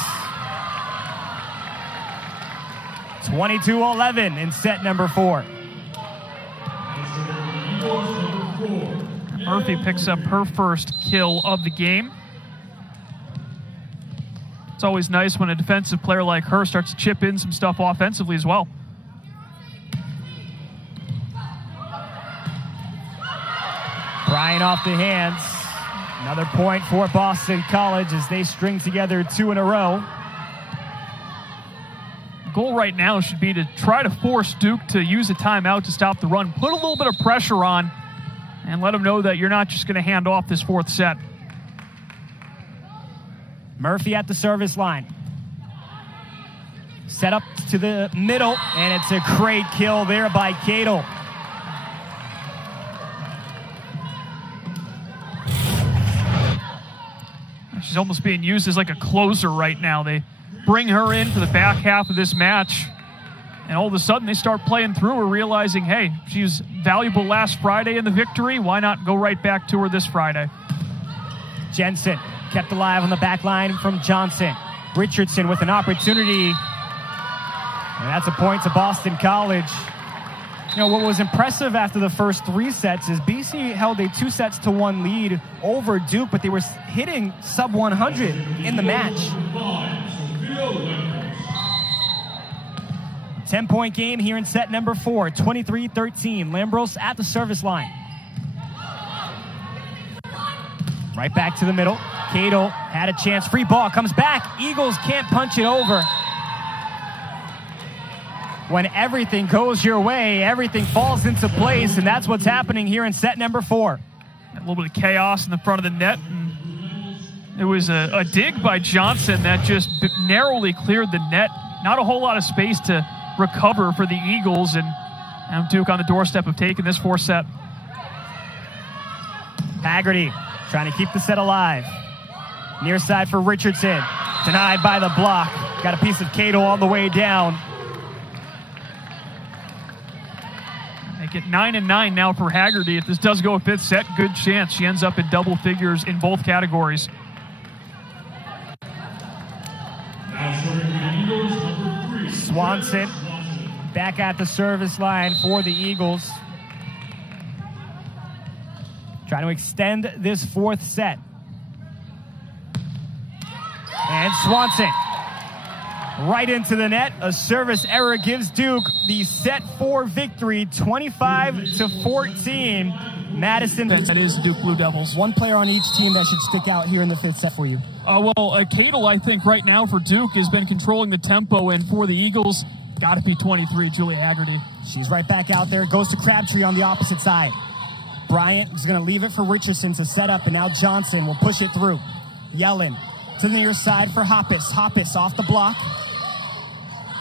22-11 in set number 4. Murphy picks up her first kill of the game. It's always nice when a defensive player like her starts to chip in some stuff offensively as well. Bryant off the hands. Another point for Boston College as they string together 2 in a row. Goal right now should be to try to force Duke to use a timeout to stop the run. Put a little bit of pressure on and let them know that you're not just going to hand off this fourth set. Murphy at the service line. Set up to the middle, and it's a great kill there by Cadle. She's almost being used as like a closer right now. They bring her in for the back half of this match, and all of a sudden they start playing through her, realizing, hey, she was valuable last Friday in the victory. Why not go right back to her this Friday? Jensen kept alive on the back line from Johnson. Richardson with an opportunity, and that's a point to Boston College. You know, what was impressive after the first 3 sets is BC held a 2-1 lead over Duke, but they were hitting sub 100 in the match. 10-point game here in set number 4, 23-13. Lambros at the service line. Right back to the middle. Cato had a chance. Free ball comes back. Eagles can't punch it over. When everything goes your way, everything falls into place, and that's what's happening here in set number 4. A little bit of chaos in the front of the net. It was a dig by Johnson that just narrowly cleared the net. Not a whole lot of space to recover for the Eagles, and Duke on the doorstep of taking this 4th set. Haggerty trying to keep the set alive. Near side for Richardson. Denied by the block. Got a piece of Cato on the way down. Make it 9-9 now for Haggerty. If this does go a 5th set, good chance she ends up in double figures in both categories. Swanson back at the service line for the Eagles. Trying to extend this 4th set. And Swanson right into the net. A service error gives Duke the set 4 victory, 25-14. Madison. That is Duke Blue Devils. One player on each team that should stick out here in the 5th set for you. Cadle, I think, right now for Duke has been controlling the tempo, and for the Eagles, got to be 23, Julia Haggerty. She's right back out there. Goes to Crabtree on the opposite side. Bryant is going to leave it for Richardson to set up, and now Johnson will push it through. Yellen to the near side for Hoppus. Hoppus off the block.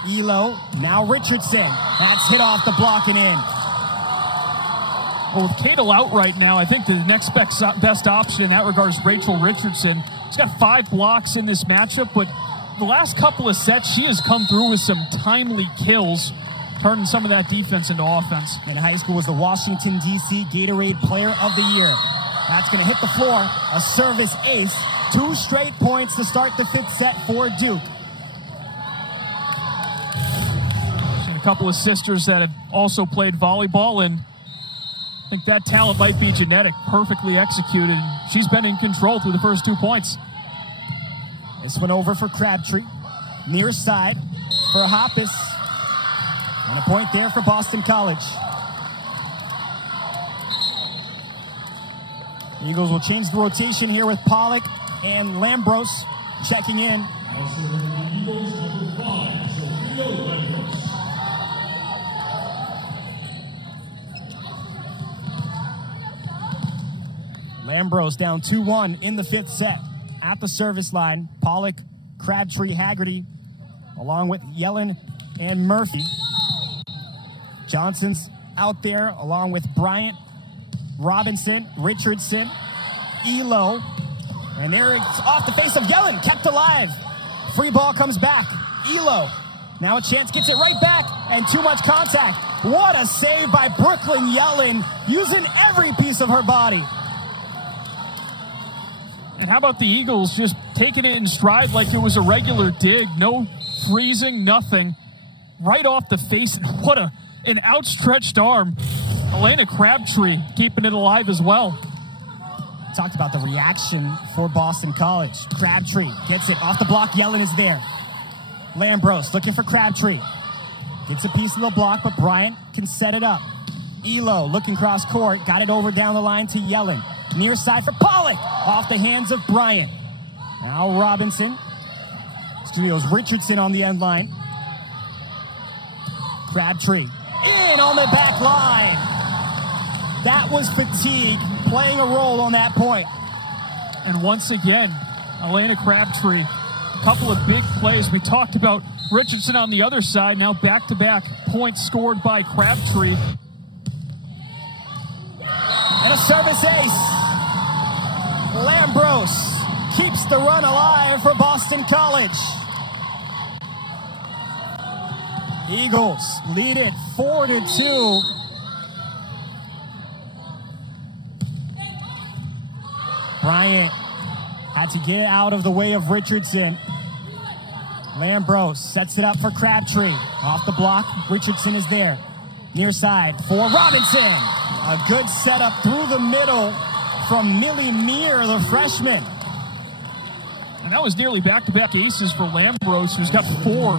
Elo, now Richardson. That's hit off the block and in. Well, with Cadle out right now, I think the next best option in that regard is Rachel Richardson. She's got 5 blocks in this matchup, but the last couple of sets, she has come through with some timely kills, turning some of that defense into offense. In high school was the Washington, D.C. Gatorade Player of the Year. That's going to hit the floor. A service ace. 2 straight points to start the 5th set for Duke. A couple of sisters that have also played volleyball, and I think that talent might be genetic, perfectly executed. She's been in control through the first 2 points. This one over for Crabtree. Near side for Hoppus. And a point there for Boston College. Eagles will change the rotation here with Pollock and Lambros checking in. Lambros down 2-1 in the 5th set. At the service line, Pollock, Crabtree, Haggerty, along with Yellen and Murphy. Johnson's out there along with Bryant, Robinson, Richardson, Elo. And there it's off the face of Yellen, kept alive. Free ball comes back. Elo, now a chance, gets it right back, and too much contact. What a save by Brooklyn Yellen, using every piece of her body. And how about the Eagles just taking it in stride like it was a regular dig? No freezing, nothing. Right off the face. What an outstretched arm. Elena Crabtree keeping it alive as well. Talked about the reaction for Boston College. Crabtree gets it off the block. Yellen is there. Lambros looking for Crabtree. Gets a piece of the block, but Bryant can set it up. Elo looking cross court. Got it over down the line to Yellen. Near side for Pollock. Off the hands of Bryant. Now Robinson. Studios Richardson on the end line. Crabtree in on the back line. That was fatigue playing a role on that point. And once again, Elena Crabtree, a couple of big plays. We talked about Richardson on the other side. Now back-to-back points scored by Crabtree. And a service ace. Lambros keeps the run alive for Boston College. Eagles lead it 4-2. Bryant had to get out of the way of Richardson. Lambros sets it up for Crabtree. Off the block, Richardson is there. Near side for Robinson. A good setup through the middle from Millie Meir, the freshman. And that was nearly back-to-back aces for Lambros, who's got 4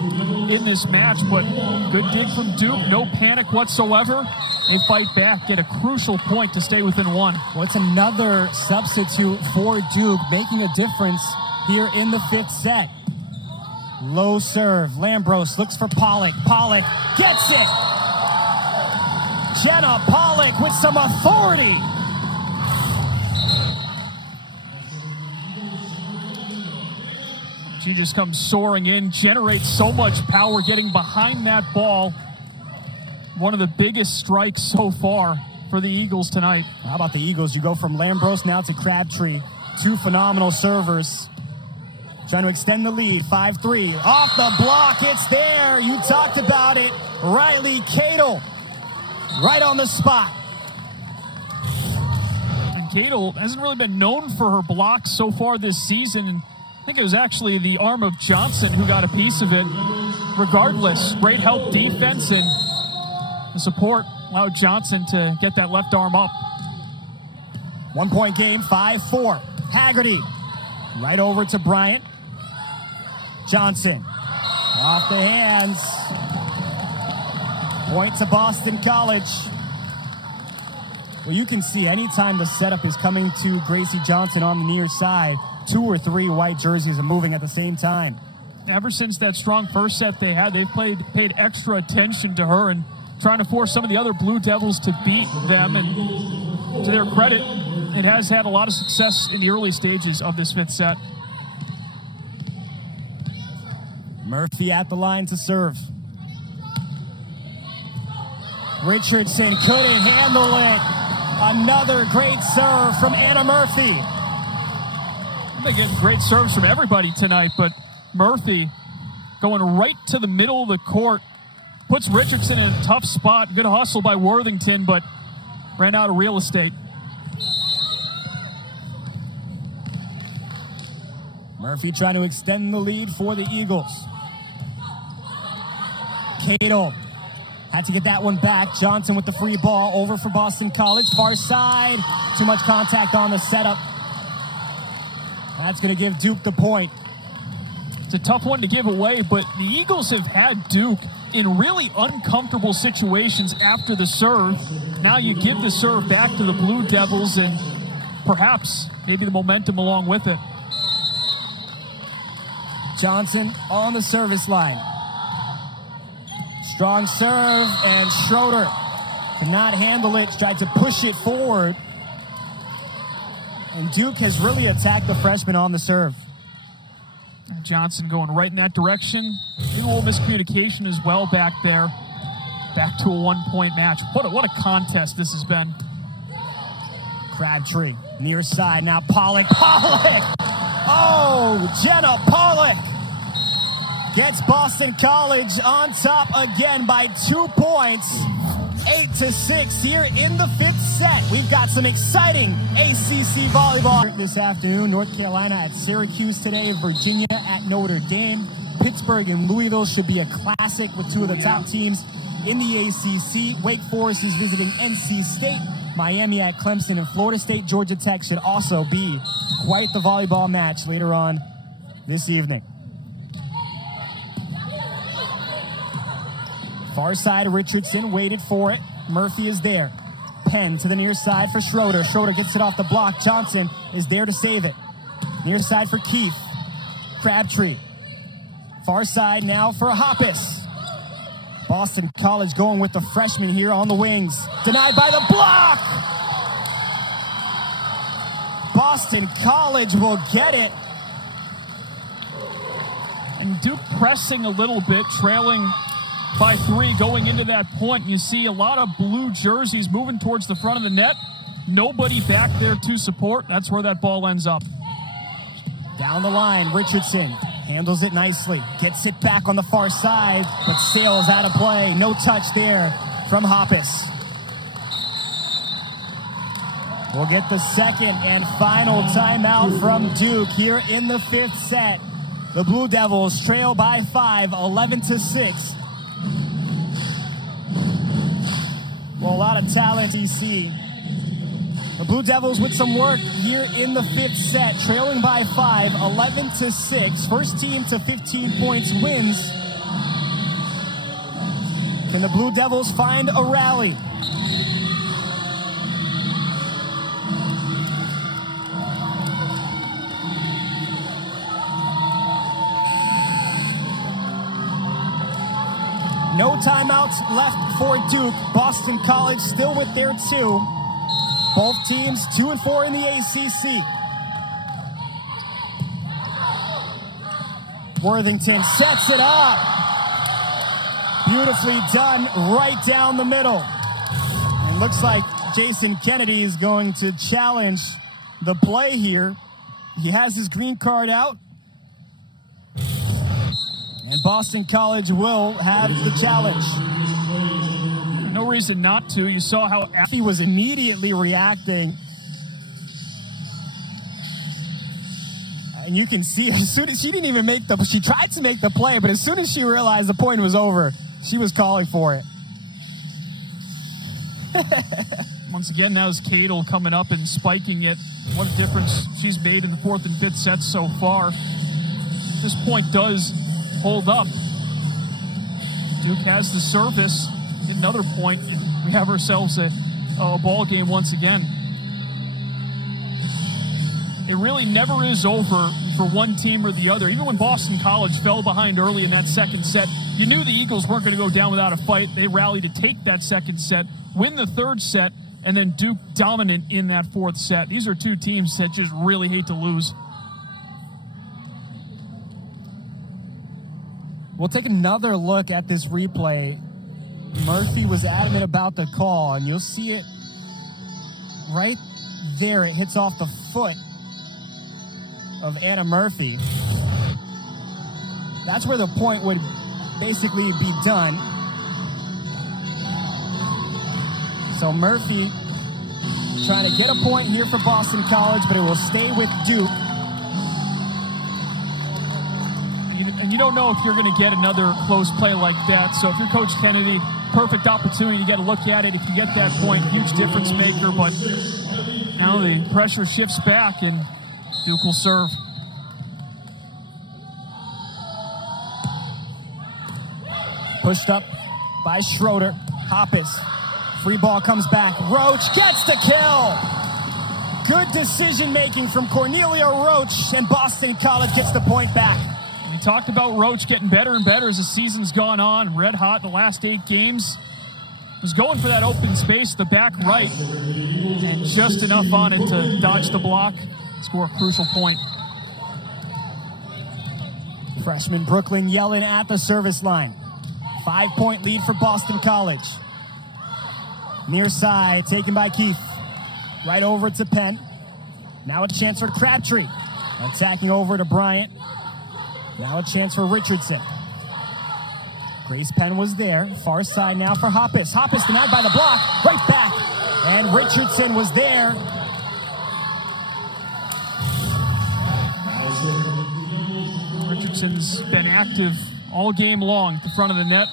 in this match. But good dig from Duke. No panic whatsoever. They fight back, get a crucial point to stay within 1. Well, it's another substitute for Duke, making a difference here in the 5th set. Low serve. Lambros looks for Pollock. Pollock gets it. Jenna Pollock with some authority. She just comes soaring in, generates so much power getting behind that ball. One of the biggest strikes so far for the Eagles tonight. How about the Eagles? You go from Lambros now to Crabtree. 2 phenomenal servers. Trying to extend the lead. 5-3. Off the block. It's there. You talked about it. Riley Cadle. Right on the spot. And Cadle hasn't really been known for her blocks so far this season. And I think it was actually the arm of Johnson who got a piece of it. Regardless, great help defense, and the support allowed Johnson to get that left arm up. 1-point game, 5-4. Haggerty right over to Bryant. Johnson off the hands. Point to Boston College. Well, you can see anytime the setup is coming to Gracie Johnson on the near side, 2 or 3 white jerseys are moving at the same time. Ever since that strong first set they had, they've paid extra attention to her and trying to force some of the other Blue Devils to beat them. And to their credit, it has had a lot of success in the early stages of this 5th set. Murphy at the line to serve. Richardson couldn't handle it. Another great serve from Anna Murphy. They get great serves from everybody tonight, but Murphy going right to the middle of the court puts Richardson in a tough spot. Good hustle by Worthington, but ran out of real estate. Murphy trying to extend the lead for the Eagles. Cato had to get that one back. Johnson with the free ball over for Boston College. Far side. Too much contact on the setup. That's going to give Duke the point. It's a tough one to give away, but the Eagles have had Duke in really uncomfortable situations after the serve. Now you give the serve back to the Blue Devils and perhaps maybe the momentum along with it. Johnson on the service line. Strong serve, and Schroeder cannot handle it. Tried to push it forward. And Duke has really attacked the freshman on the serve. Johnson going right in that direction. A little miscommunication as well back there. Back to a 1-point match. What a contest this has been. Crabtree, near side. Now Pollock. Pollock! Oh, Jenna Pollock gets Boston College on top again by 2 points. 8-6 here in the 5th set. We've got some exciting ACC volleyball this afternoon. North Carolina at Syracuse today. Virginia at Notre Dame. Pittsburgh and Louisville should be a classic with 2 of the top teams in the ACC. Wake Forest is visiting NC State. Miami at Clemson, and Florida State, Georgia Tech should also be quite the volleyball match later on this evening. Far side, Richardson waited for it. Murphy is there. Penn to the near side for Schroeder. Schroeder gets it off the block. Johnson is there to save it. Near side for Keefe. Crabtree. Far side now for Hoppus. Boston College going with the freshman here on the wings. Denied by the block! Boston College will get it. And Duke pressing a little bit, trailing by 3 going into that point. You see a lot of blue jerseys moving towards the front of the net. Nobody back there to support. That's where that ball ends up. Down the line, Richardson handles it nicely. Gets it back on the far side, but sails out of play. No touch there from Hoppus. We'll get the second and final timeout from Duke here in the 5th set. The Blue Devils trail by 5, 11-6. Well, a lot of talent, ACC. The Blue Devils with some work here in the fifth set, trailing by 5, 11-6. First team to 15 points wins. Can the Blue Devils find a rally? No timeouts left for Duke. Boston College still with their 2. Both teams 2-4 in the ACC. Worthington sets it up. Beautifully done right down the middle. And looks like Jason Kennedy is going to challenge the play here. He has his green card out. And Boston College will have the challenge. No reason not to. You saw how he was immediately reacting. And you can see as soon as she didn't even make she tried to make the play, but as soon as she realized the point was over, she was calling for it. Once again, now is Cadle coming up and spiking it. What a difference she's made in the 4th and 5th sets so far. This point does hold up. Duke has the service. Get another point, and we have ourselves a ball game once again. It really never is over for one team or the other. Even when Boston College fell behind early in that second set, you knew the Eagles weren't going to go down without a fight. They rallied to take that second set, win the third set, and then Duke dominant in that 4th set. These are two teams that just really hate to lose. We'll take another look at this replay. Murphy was adamant about the call, and you'll see it right there. It hits off the foot of Anna Murphy. That's where the point would basically be done. So Murphy trying to get a point here for Boston College, but it will stay with Duke. And you don't know if you're going to get another close play like that. So if you're Coach Kennedy, perfect opportunity to get a look at it. If you get that point, huge difference maker. But now the pressure shifts back, and Duke will serve. Pushed up by Schroeder. Hoppus. Free ball comes back. Roach gets the kill. Good decision making from Cornelia Roach, and Boston College gets the point back. We talked about Roach getting better and better as the season's gone on. Red hot the last 8 games. Was going for that open space, the back right, and just enough on it to dodge the block, score a crucial point. Freshman Brooklyn Yellen at the service line. 5-point lead for Boston College. Near side, taken by Keith. Right over to Penn. Now a chance for Crabtree. Attacking over to Bryant. Now a chance for Richardson. Grace Penn was there. Far side now for Hoppus. Hoppus denied by the block. Right back. And Richardson was there. Richardson's been active all game long at the front of the net.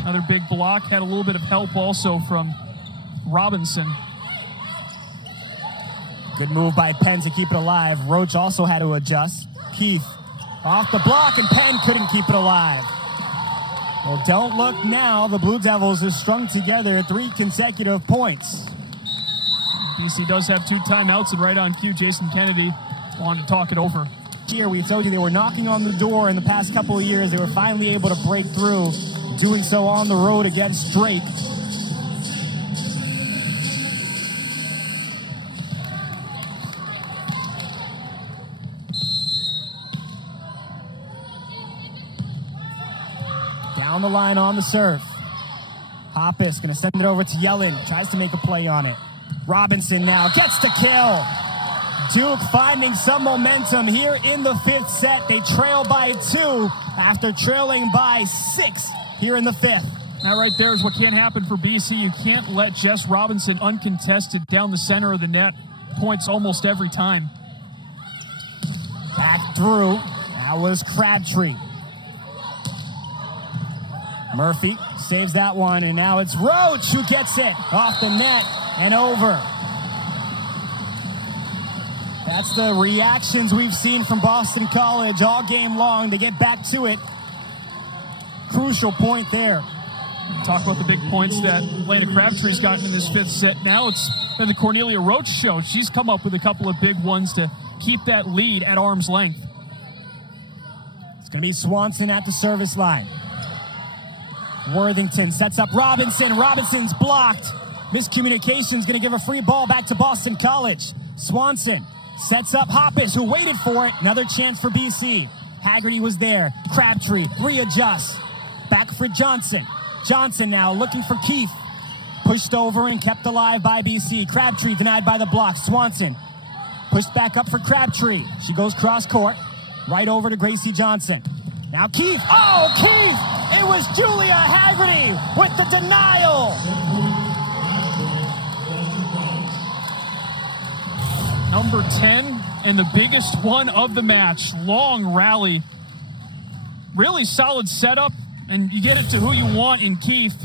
Another big block. Had a little bit of help also from Robinson. Good move by Penn to keep it alive. Roach also had to adjust. Keith off the block, and Penn couldn't keep it alive. Well, don't look now. The Blue Devils have strung together 3 consecutive points. BC does have 2 timeouts, and right on cue, Jason Kennedy wanted to talk it over. Here, we told you they were knocking on the door in the past couple of years. They were finally able to break through, doing so on the road against Drake. Down the line on the serve. Hoppus going to send it over to Yellen. Tries to make a play on it. Robinson now gets the kill. Duke finding some momentum here in the 5th set. They trail by 2 after trailing by 6 here in the 5th. That right there is what can't happen for BC. You can't let Jess Robinson uncontested down the center of the net. Points almost every time. Back through. That was Crabtree. Murphy saves that one, and now it's Roach who gets it off the net and over. That's the reactions we've seen from Boston College all game long to get back to it. Crucial point there. Talk about the big points that Lena Crabtree's gotten in this fifth set. Now it's been the Cornelia Roach show. She's come up with a couple of big ones to keep that lead at arm's length. It's going to be Swanson at the service line. Worthington sets up Robinson. Robinson's blocked. Miscommunication's going to give a free ball back to Boston College. Swanson sets up Hoppus, who waited for it. Another chance for BC. Haggerty was there. Crabtree readjusts. Back for Johnson. Johnson now looking for Keith. Pushed over and kept alive by BC. Crabtree denied by the block. Swanson pushed back up for Crabtree. She goes cross court. Right over to Gracie Johnson. Now Keith. Oh, Keith! It was Julia Haggerty with the denial. Number 10 and the biggest one of the match. Long rally. Really solid setup. And you get it to who you want in Keith.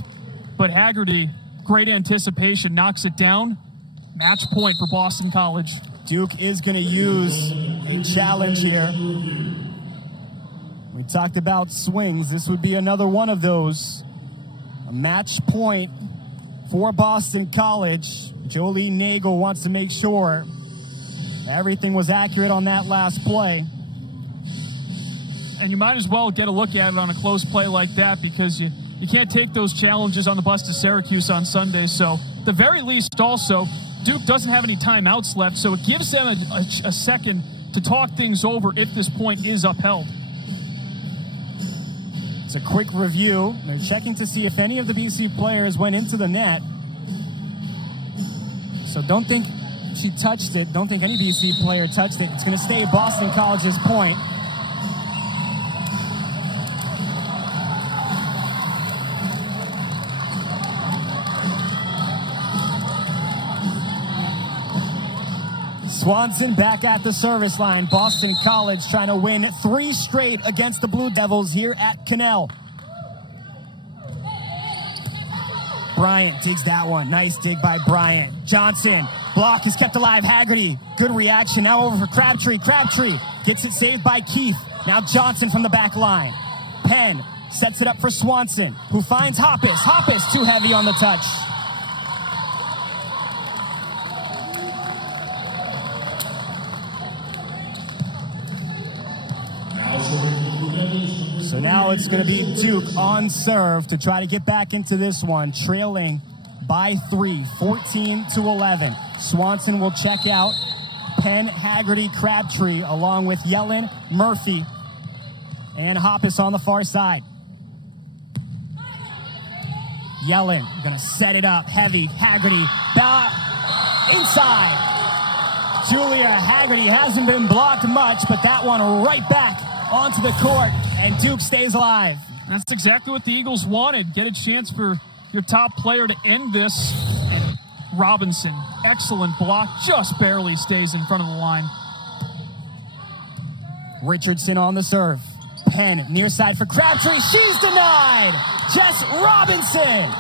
But Haggerty, great anticipation, knocks it down. Match point for Boston College. Duke is going to use a challenge here. We talked about swings. This would be another one of those. A match point for Boston College. Jolene Nagel wants to make sure everything was accurate on that last play. And you might as well get a look at it on a close play like that, because you can't take those challenges on the bus to Syracuse on Sunday. So at the very least also, Duke doesn't have any timeouts left, so it gives them a second to talk things over if this point is upheld. It's a quick review. They're checking to see if any of the BC players went into the net. So don't think she touched it. Don't think any BC player touched it. It's going to stay Boston College's point. Swanson back at the service line. Boston College trying to win 3 straight against the Blue Devils here at Cannell. Bryant digs that one. Nice dig by Bryant. Johnson. Block is kept alive. Haggerty. Good reaction. Now over for Crabtree. Crabtree gets it saved by Keith. Now Johnson from the back line. Penn sets it up for Swanson, who finds Hoppus. Hoppus too heavy on the touch. So now it's going to be Duke on serve to try to get back into this one, trailing by 3, 14-11. Swanson will check out. Penn, Haggerty, Crabtree, along with Yellen, Murphy, and Hoppus on the far side. Yellen going to set it up, heavy. Haggerty, inside. Julia Haggerty hasn't been blocked much, but that one right back onto the court, and Duke stays alive. That's exactly what the Eagles wanted. Get a chance for your top player to end this. And Robinson, excellent block, just barely stays in front of the line. Richardson on the serve. Penn, near side for Crabtree. She's denied. Jess Robinson.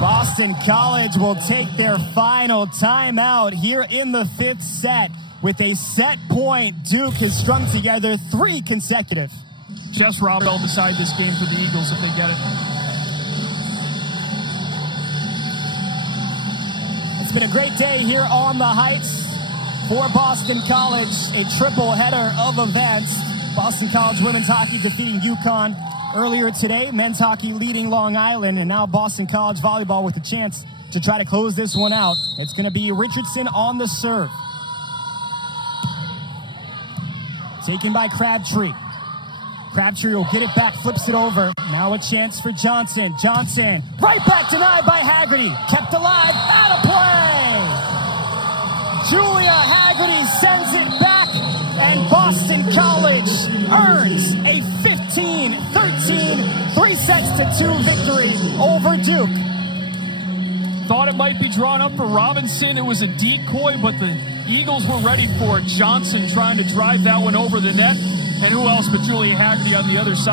Boston College will take their final timeout here in the 5th set. With a set point, Duke has strung together 3 consecutive. Jess Robinson will decide this game for the Eagles if they get it. It's been a great day here on the Heights for Boston College. A triple header of events. Boston College women's hockey defeating UConn earlier today. Men's hockey leading Long Island. And now Boston College volleyball with a chance to try to close this one out. It's going to be Richardson on the serve. Taken by Crabtree. Crabtree will get it back, flips it over. Now a chance for Johnson. Johnson, right back, denied by Haggerty. Kept alive, out of play! Julia Haggerty sends it back, and Boston College earns a 15-13, 3-2 victory over Duke. Thought it might be drawn up for Robinson. It was a decoy, but the Eagles were ready for it. Johnson trying to drive that one over the net. And who else but Julia Haggerty on the other side.